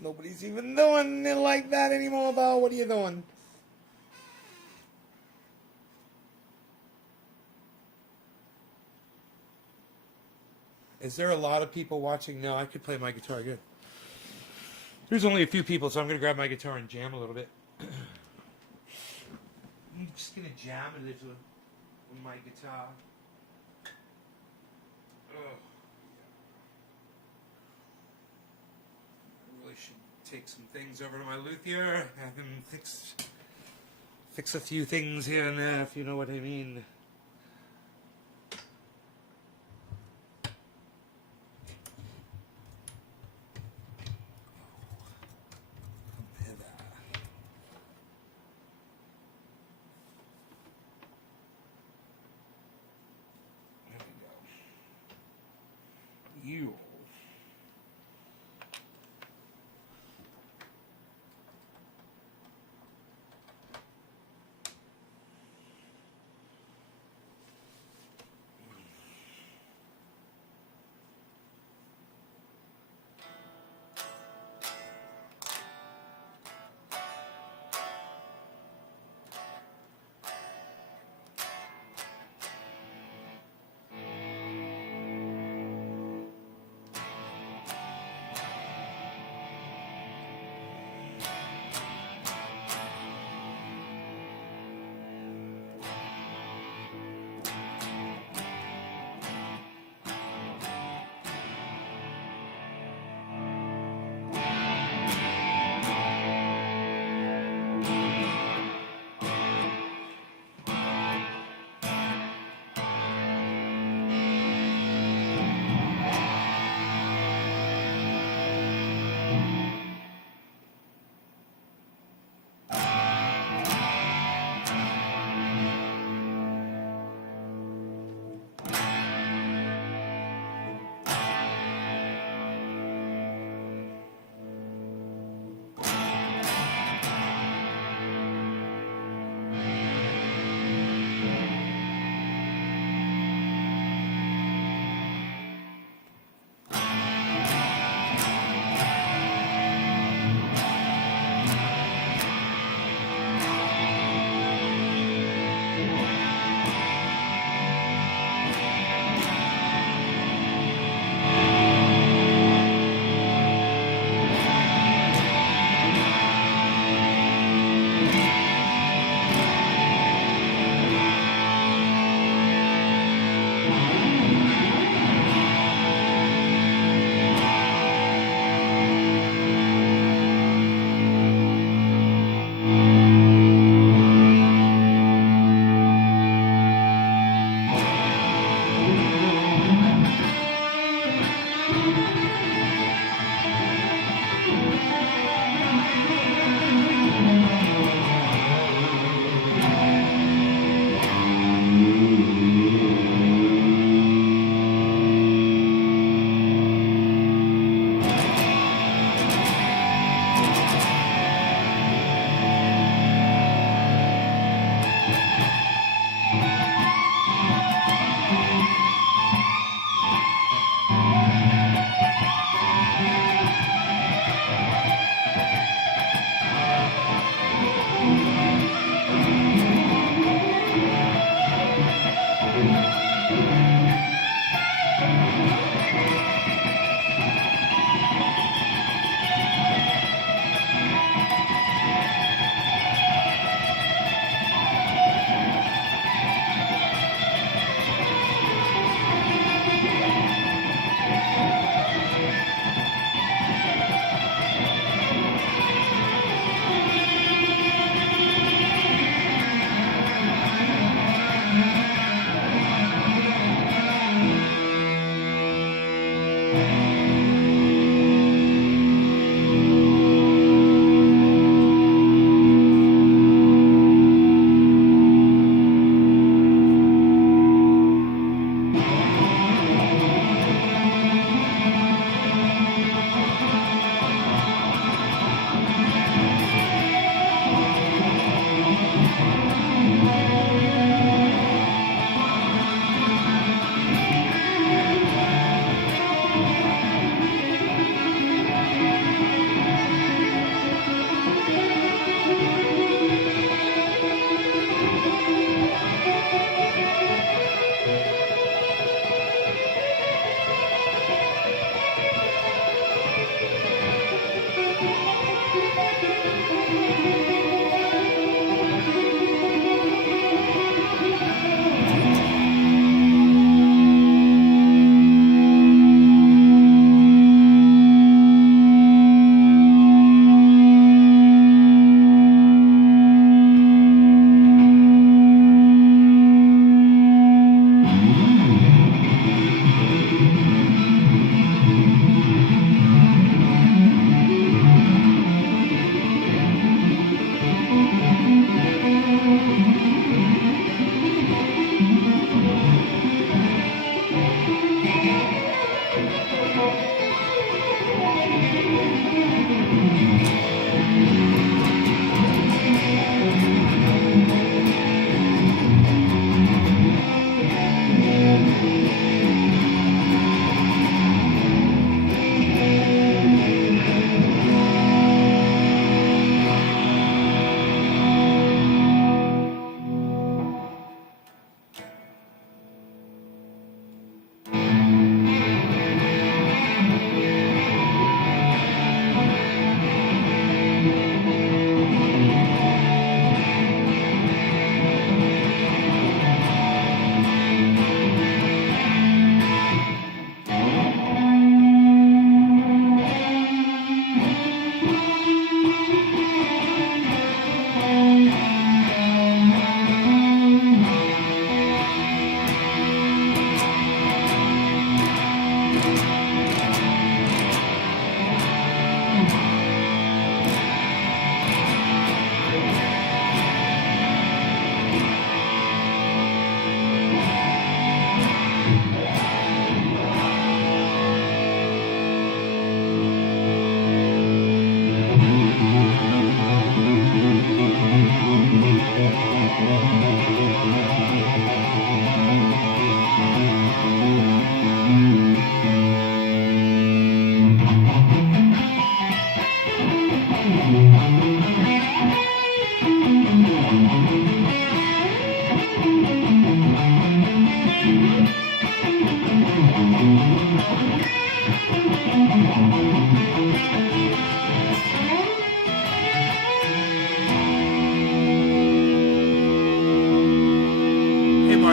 Nobody's even doing it like that anymore, though. What are you doing? Is there a lot of people watching? No, I could play my guitar good. There's only a few people, so I'm going to grab my guitar and jam a little bit. I'm just going to jam a little with my guitar. Ugh. I should take some things over to my luthier, have him fix a few things here and there, if you know what I mean. There we go. You.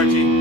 Archie.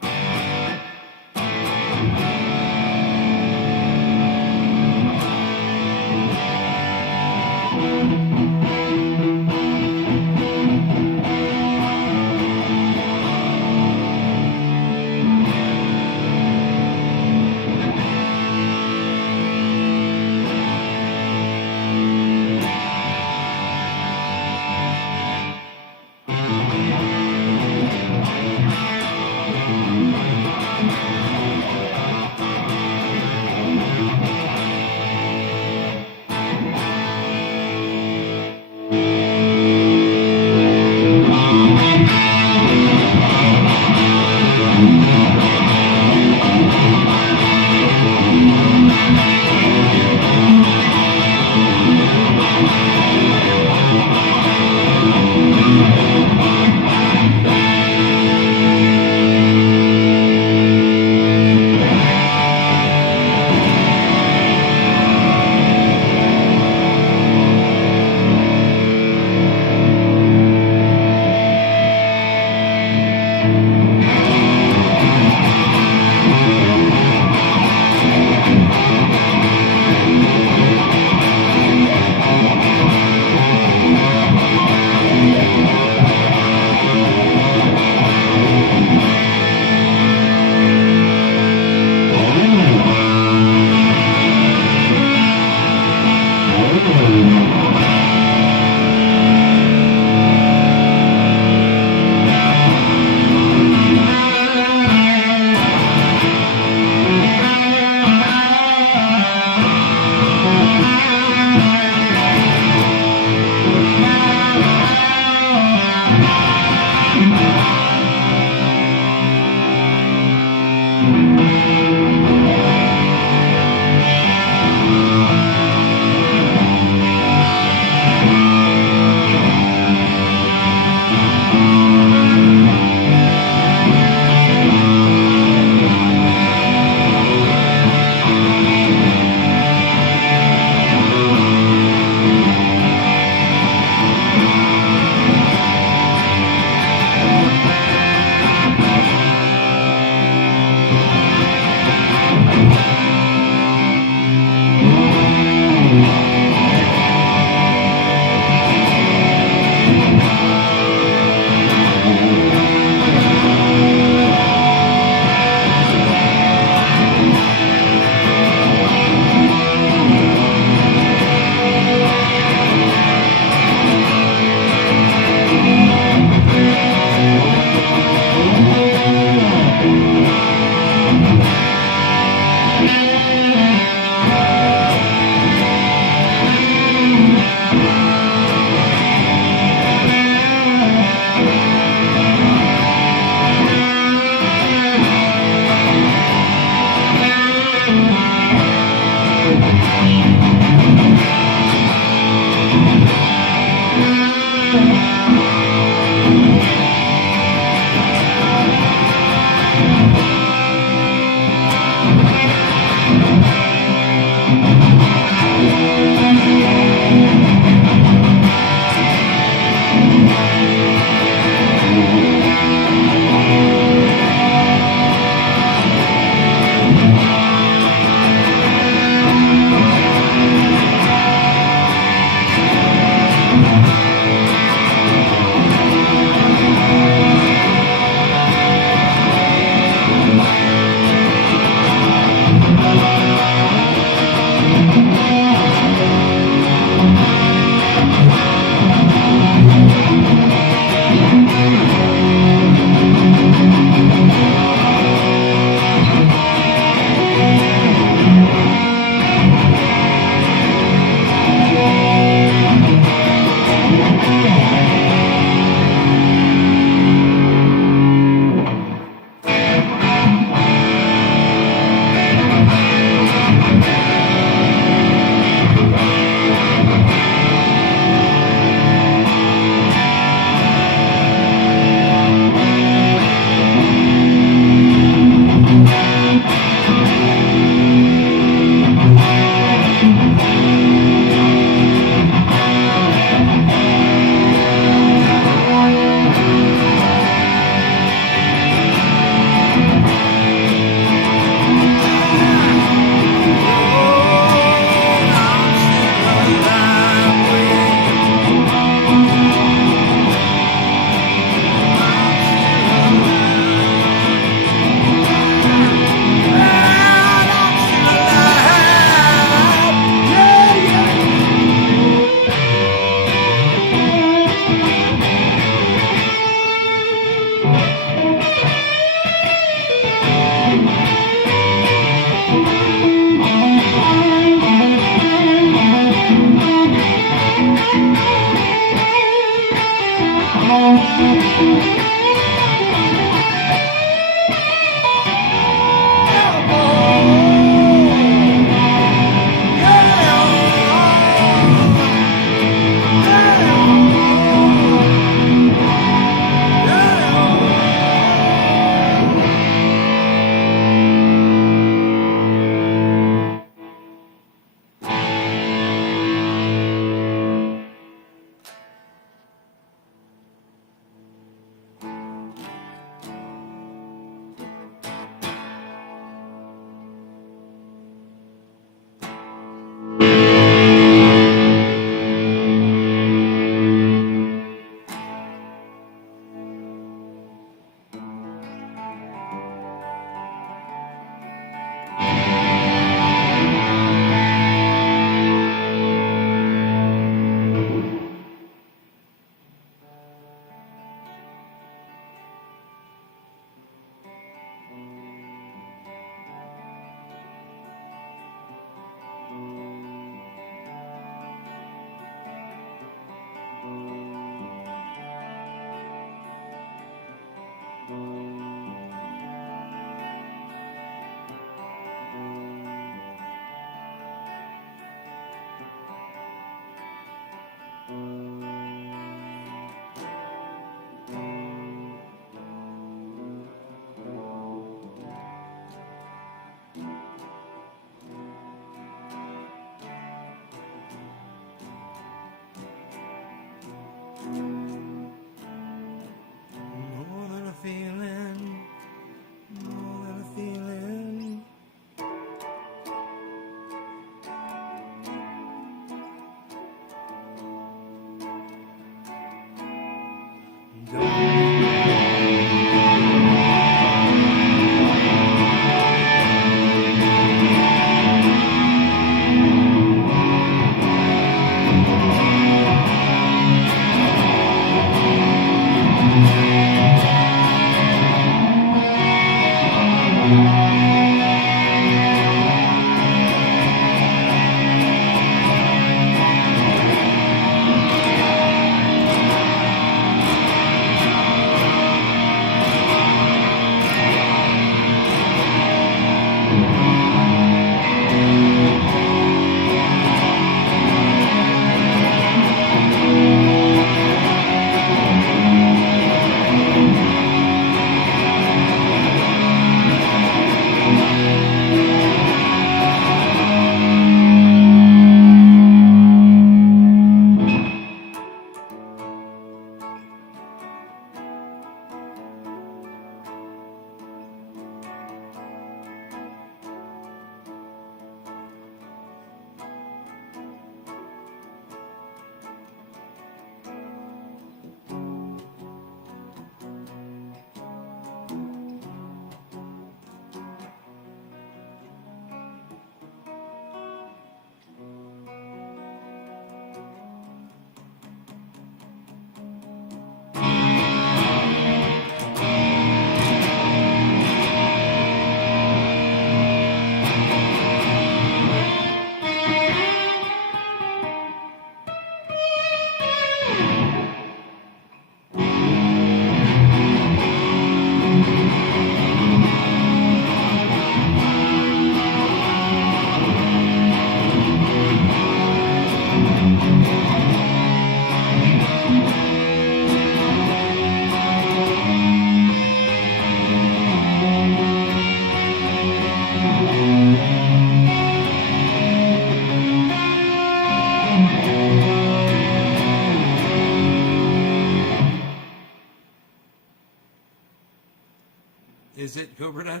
Is it Cooper Dad?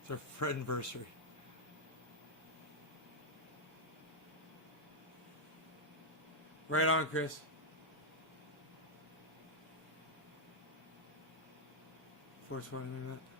It's our friend-versary. Right on, Chris. 420 minutes.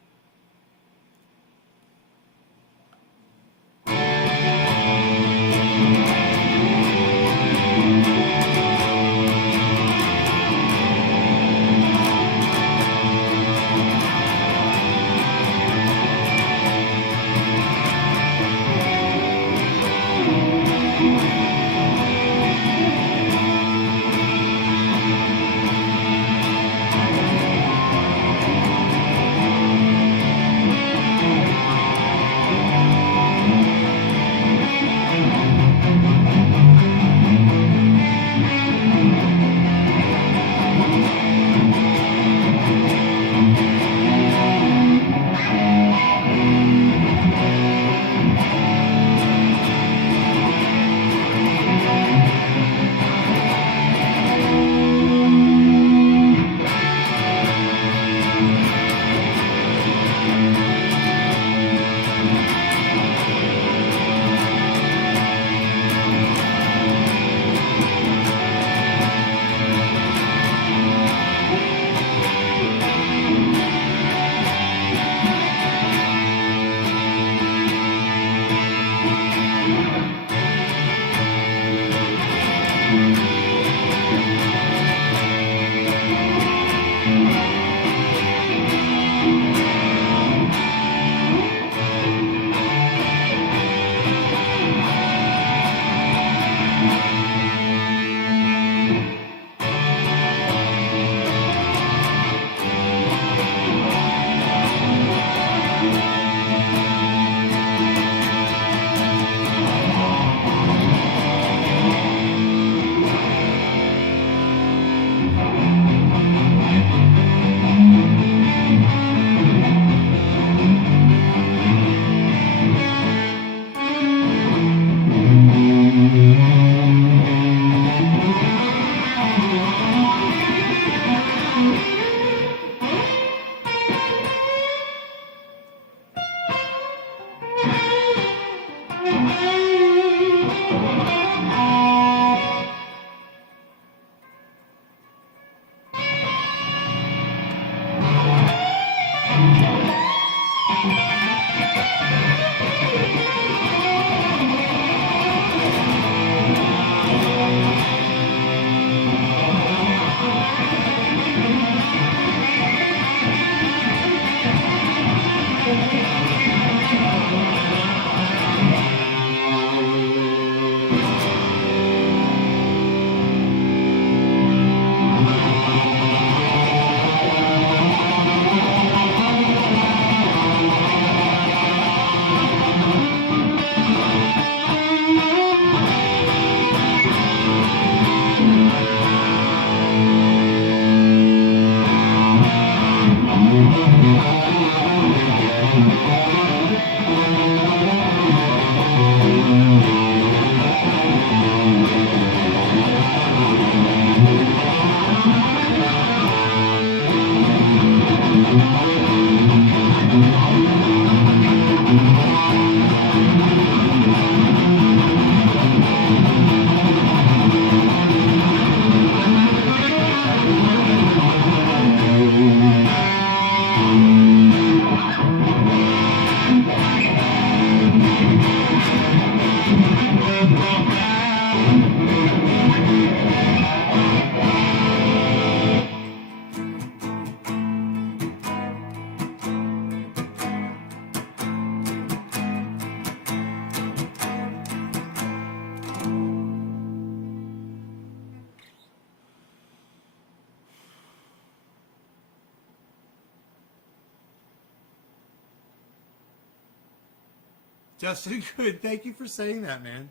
Justin, good. Thank you for saying that, man.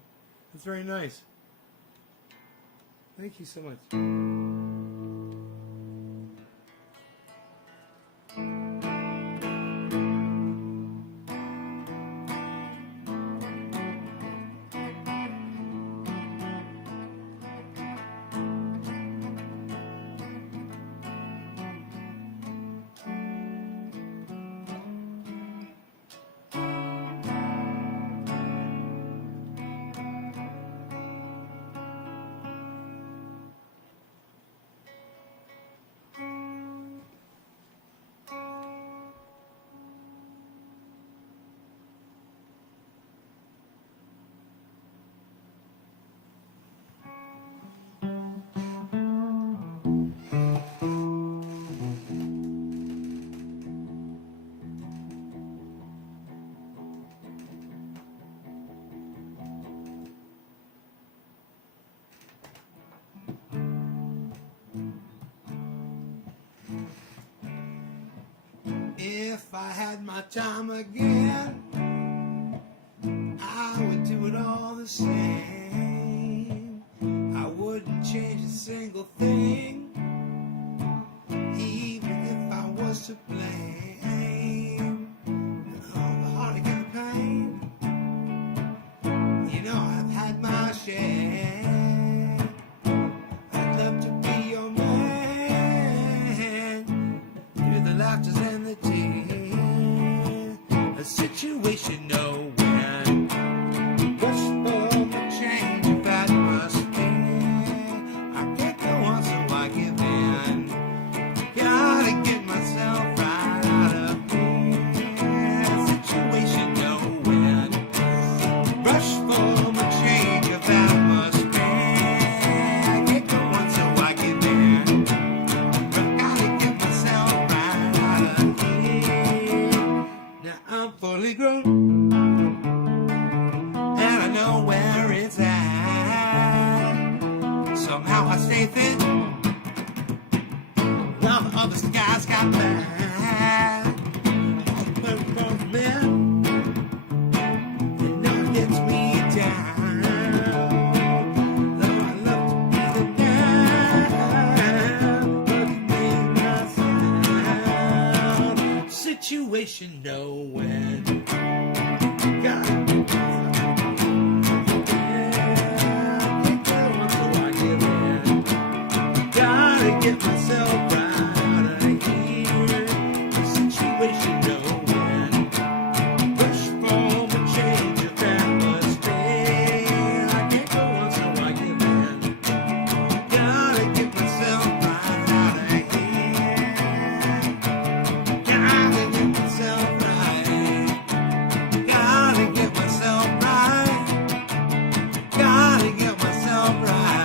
That's very nice. Thank you so much. I had my time again, I would do it all the same. I wouldn't change a single thing, even if I was to blame. And all the heartache and the pain, you know I've had my share. I'd love to be your man, through the laughters and the tears. A situation no when rush for the change of atmosphere. I can't go on, so I give in. Gotta get myself right out of here. Situation no when rush for the change of atmosphere. I can't go on, so I give in. But gotta get myself right out of here. Now I'm fully grown, and I know where it's at. Somehow I stay thin, while the other guys got mad. But both men, you know it gets me down. Though I love to be the man, but it made my sound. Situation no when. God. Gotta get myself right out of here. The situation no when. Push for the change of atmosphere. I can't go on, so I give in. Gotta get myself right out of here. Gotta get myself right. Gotta get myself right. Gotta get myself right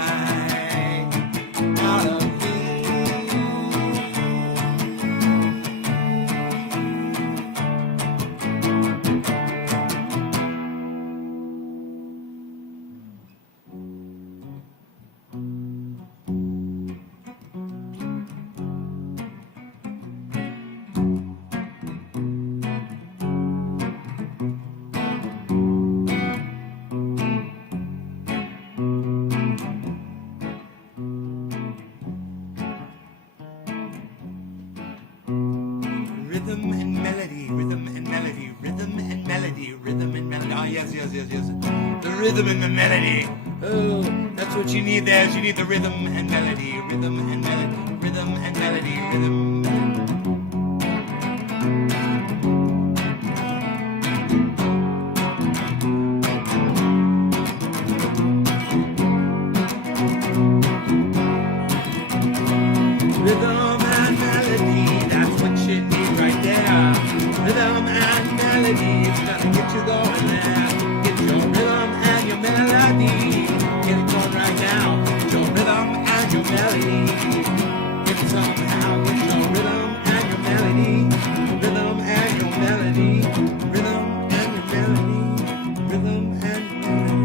out of rhythm and melody, rhythm and melody, rhythm and melody, rhythm and melody. Oh, yes, yes, yes, yes. The rhythm and the melody. Oh, that's what you need there. You need the rhythm and melody, rhythm and melody, rhythm and melody, rhythm and melody. Rhythm and melody, that's what you need right there. Rhythm and melody, it's gonna get you going there. Get your rhythm and your melody. Get it going right now. Get your rhythm and your melody. Get it somehow. Get your rhythm and your melody. Rhythm and your melody. Rhythm and your melody. Rhythm and your melody.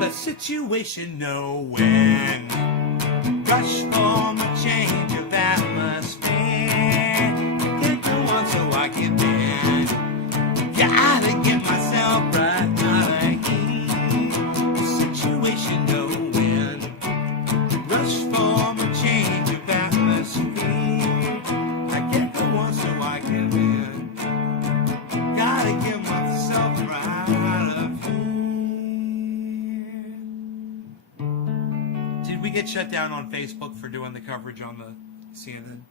The situation no when. Rush for a change of atmosphere. Can't go on, so I give in. Gotta get myself right out of here. The situation no when. Rush for a change of atmosphere. I can't go on, so I give in. Gotta get myself right out of here. Did we get shut down on Facebook for doing the coverage on the CNN?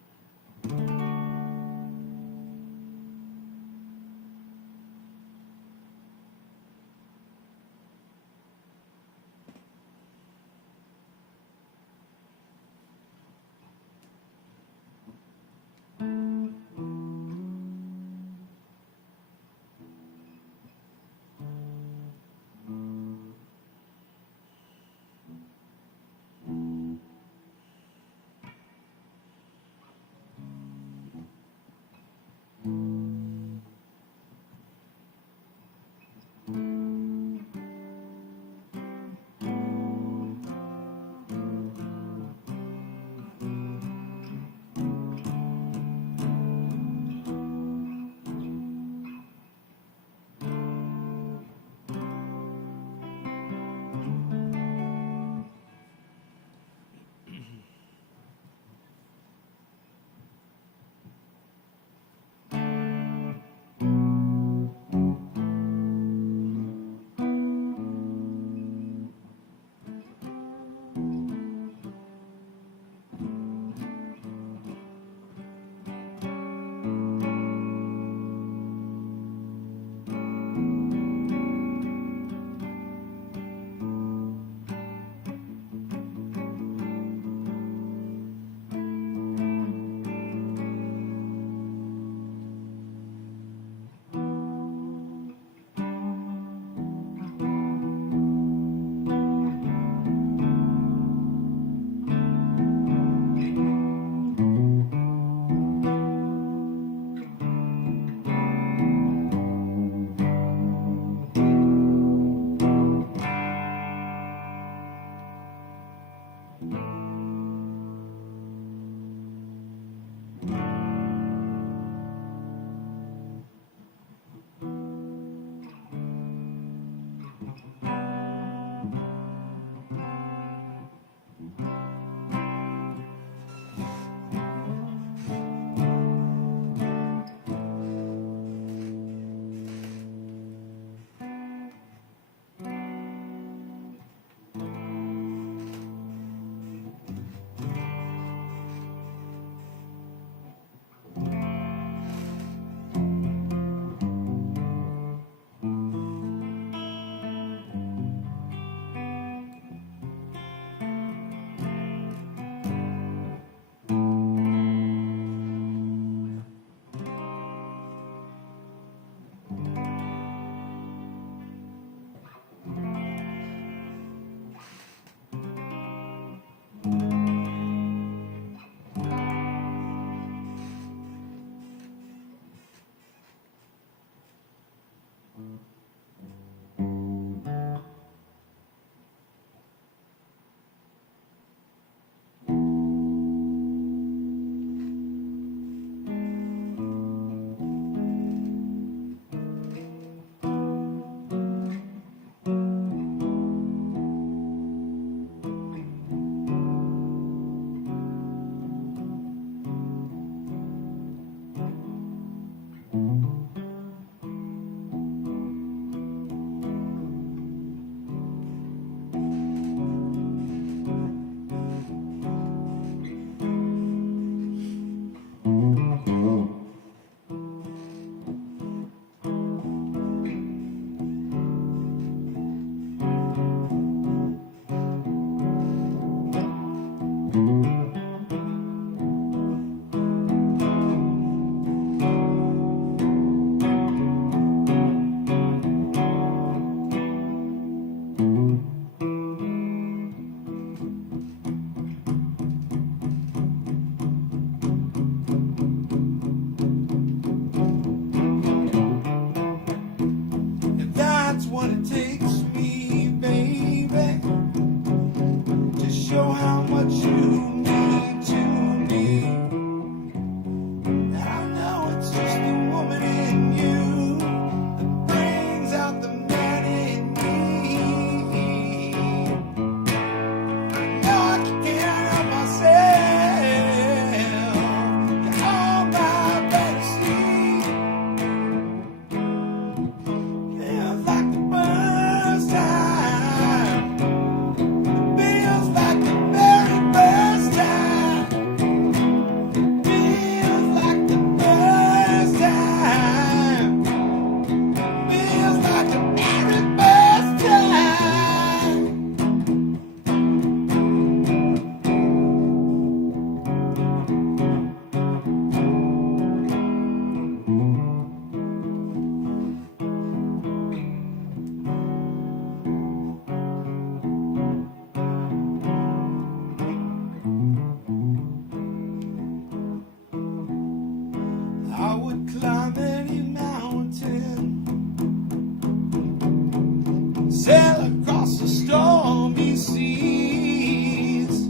sail across the stormy seas.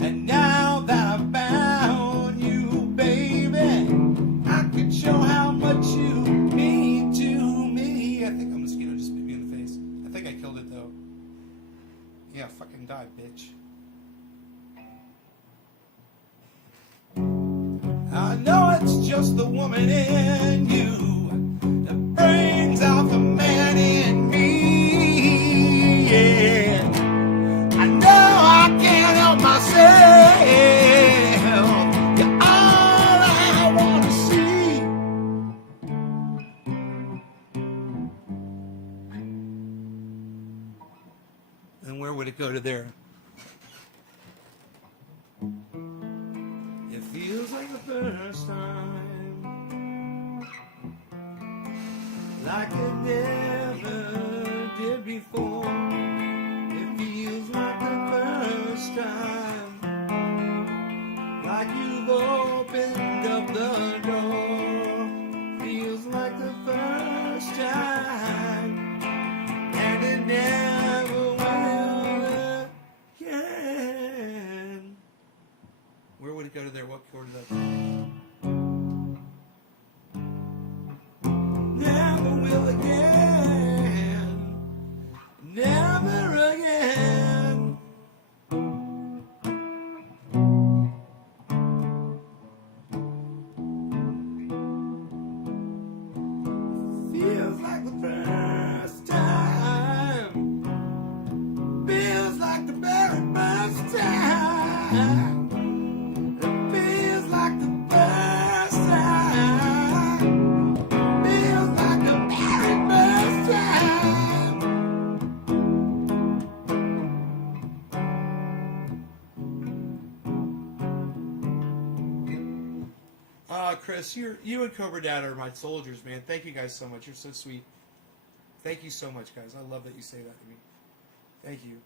And now that I found you, baby, I could show how much you mean to me. I think a mosquito just bit me in the face. I think I killed it though. Yeah, fucking die, bitch. I know it's just the woman in you that brings out the man in me. Yeah. I know I can't help myself. You're all I want to see. And where would it go to there? It feels like the first time, like it never did before. It feels like the first time, like you've opened up the door. Feels like the first time, and it never will again. very first time. It feels like the first time. Feels like the very first time. Chris, you and Cobra Dad are my soldiers, man. Thank you guys so much. You're so sweet. Thank you so much, guys. I love that you say that to me. Thank you.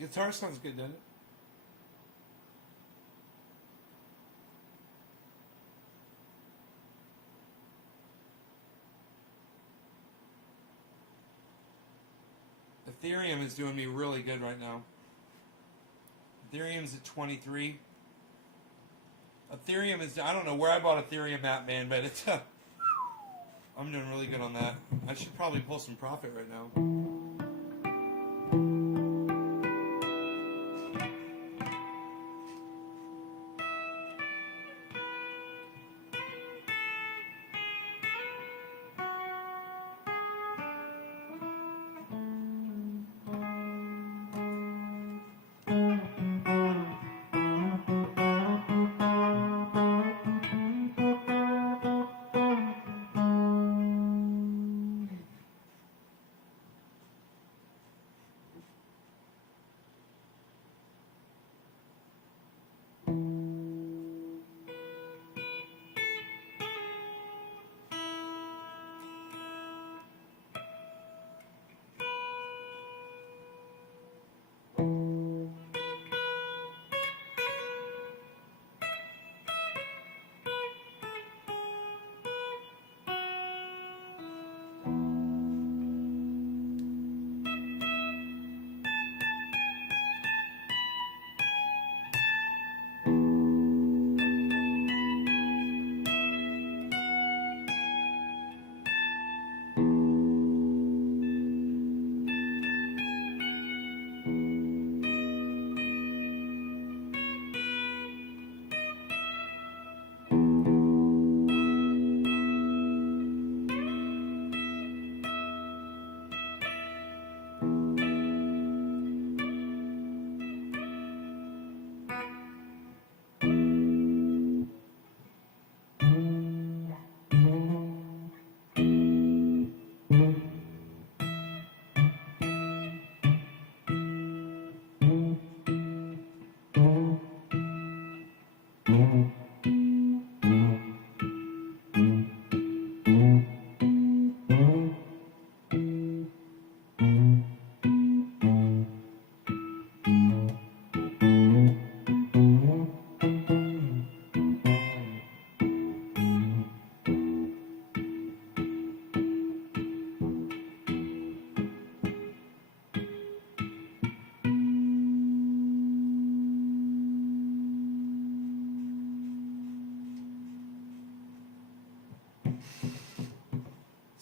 Guitar sounds good, doesn't it? Ethereum is doing me really good right now. Ethereum's at 23. Ethereum is, I don't know where I bought Ethereum at, man, but it's, I'm doing really good on that. I should probably pull some profit right now.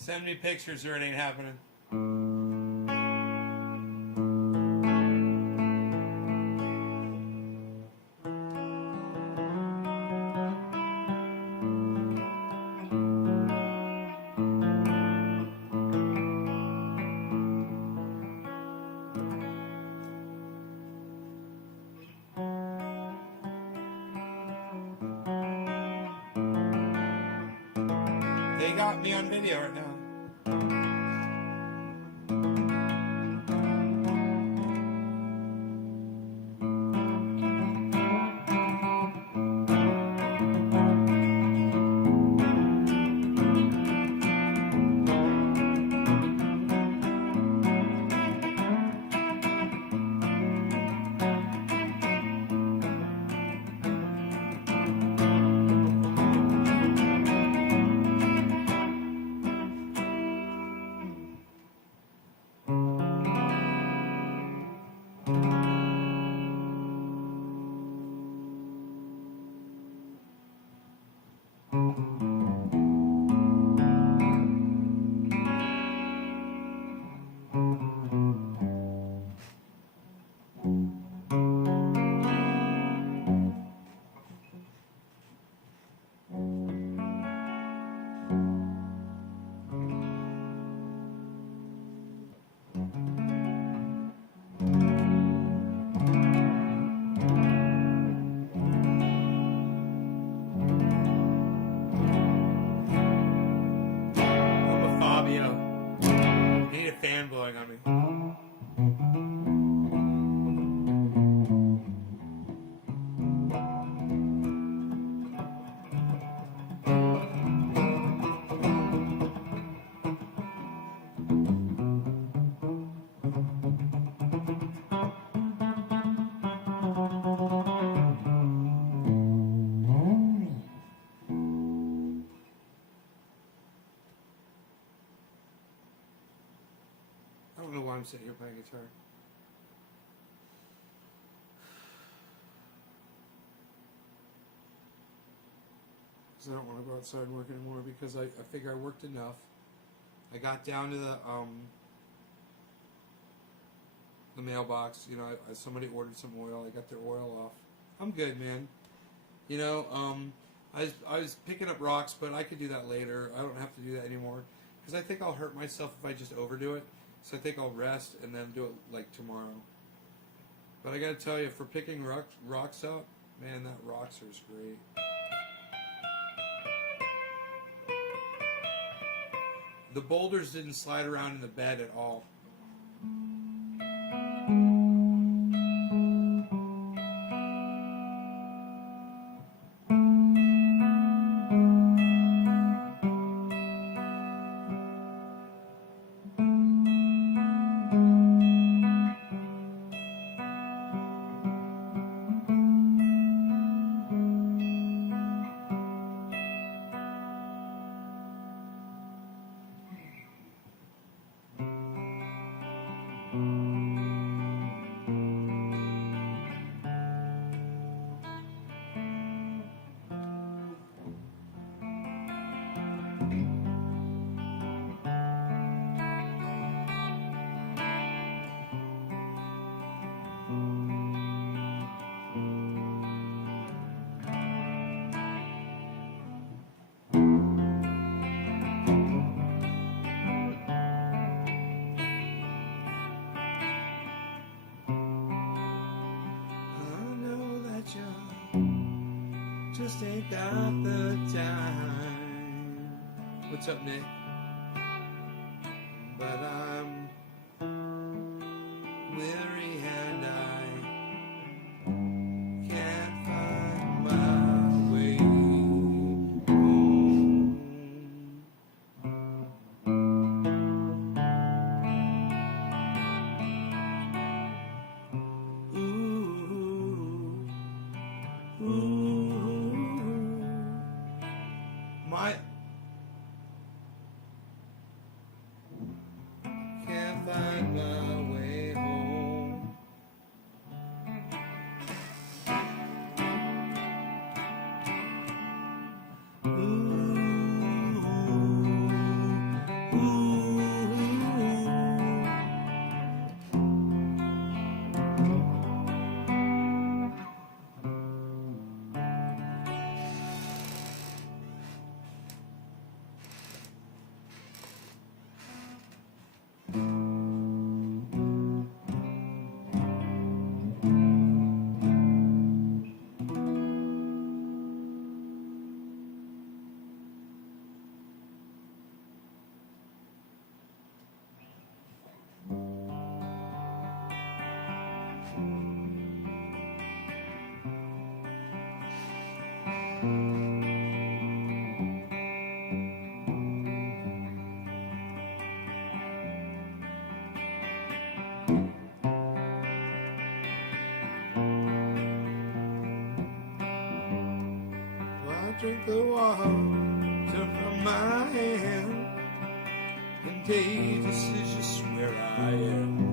Send me pictures or it ain't happening. They got me on video right now. Fan blowing on me. I don't know why I'm sitting here playing guitar. Because I don't want to go outside and work anymore because I figure I worked enough. I got down to the mailbox. You know, somebody ordered some oil. I got their oil off. I'm good, man. You know, I was picking up rocks, but I could do that later. I don't have to do that anymore because I think I'll hurt myself if I just overdo it. So I think I'll rest and then do it like tomorrow. But I gotta tell you, for picking rocks up, man, that Roxor is great. The boulders didn't slide around in the bed at all. Just ain't got the time. What's up, Nick? But I'm weary and I can't find my way home. Ooh. drink the water from my hand, and babe, this is just where I am.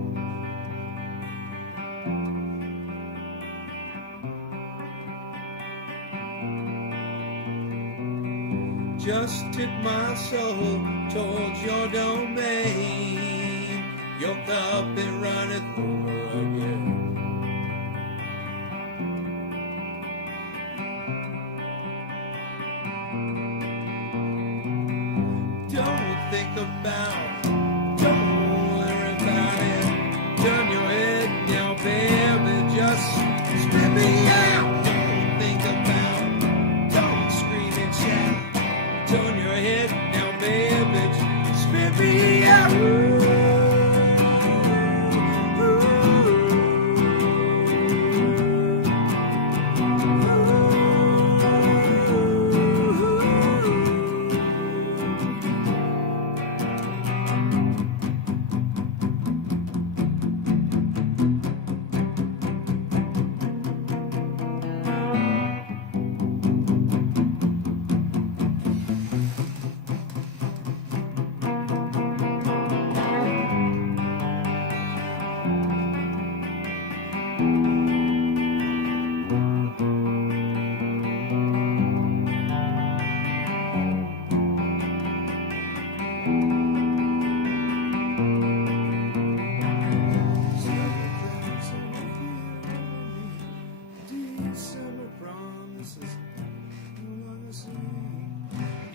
Just took my soul towards your domain. Your cup it runneth over again. Don't think about, don't worry about it. Turn your head now, baby, just spit me out. Don't think about, don't scream and shout. Turn your head now, baby, spit me out.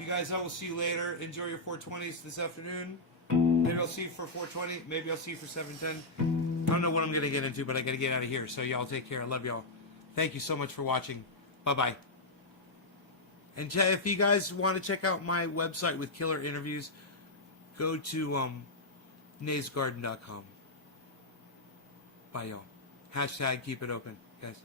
Guys, I will see you later. Enjoy your 420s this afternoon. Maybe I'll see you for 420. Maybe I'll see you for 710. I don't know what I'm going to get into, but I got to get out of here. So y'all take care. I love y'all. Thank you so much for watching. Bye-bye. And if you guys want to check out my website with killer interviews, go to naysgarden.com. Bye, y'all. # keep it open, guys.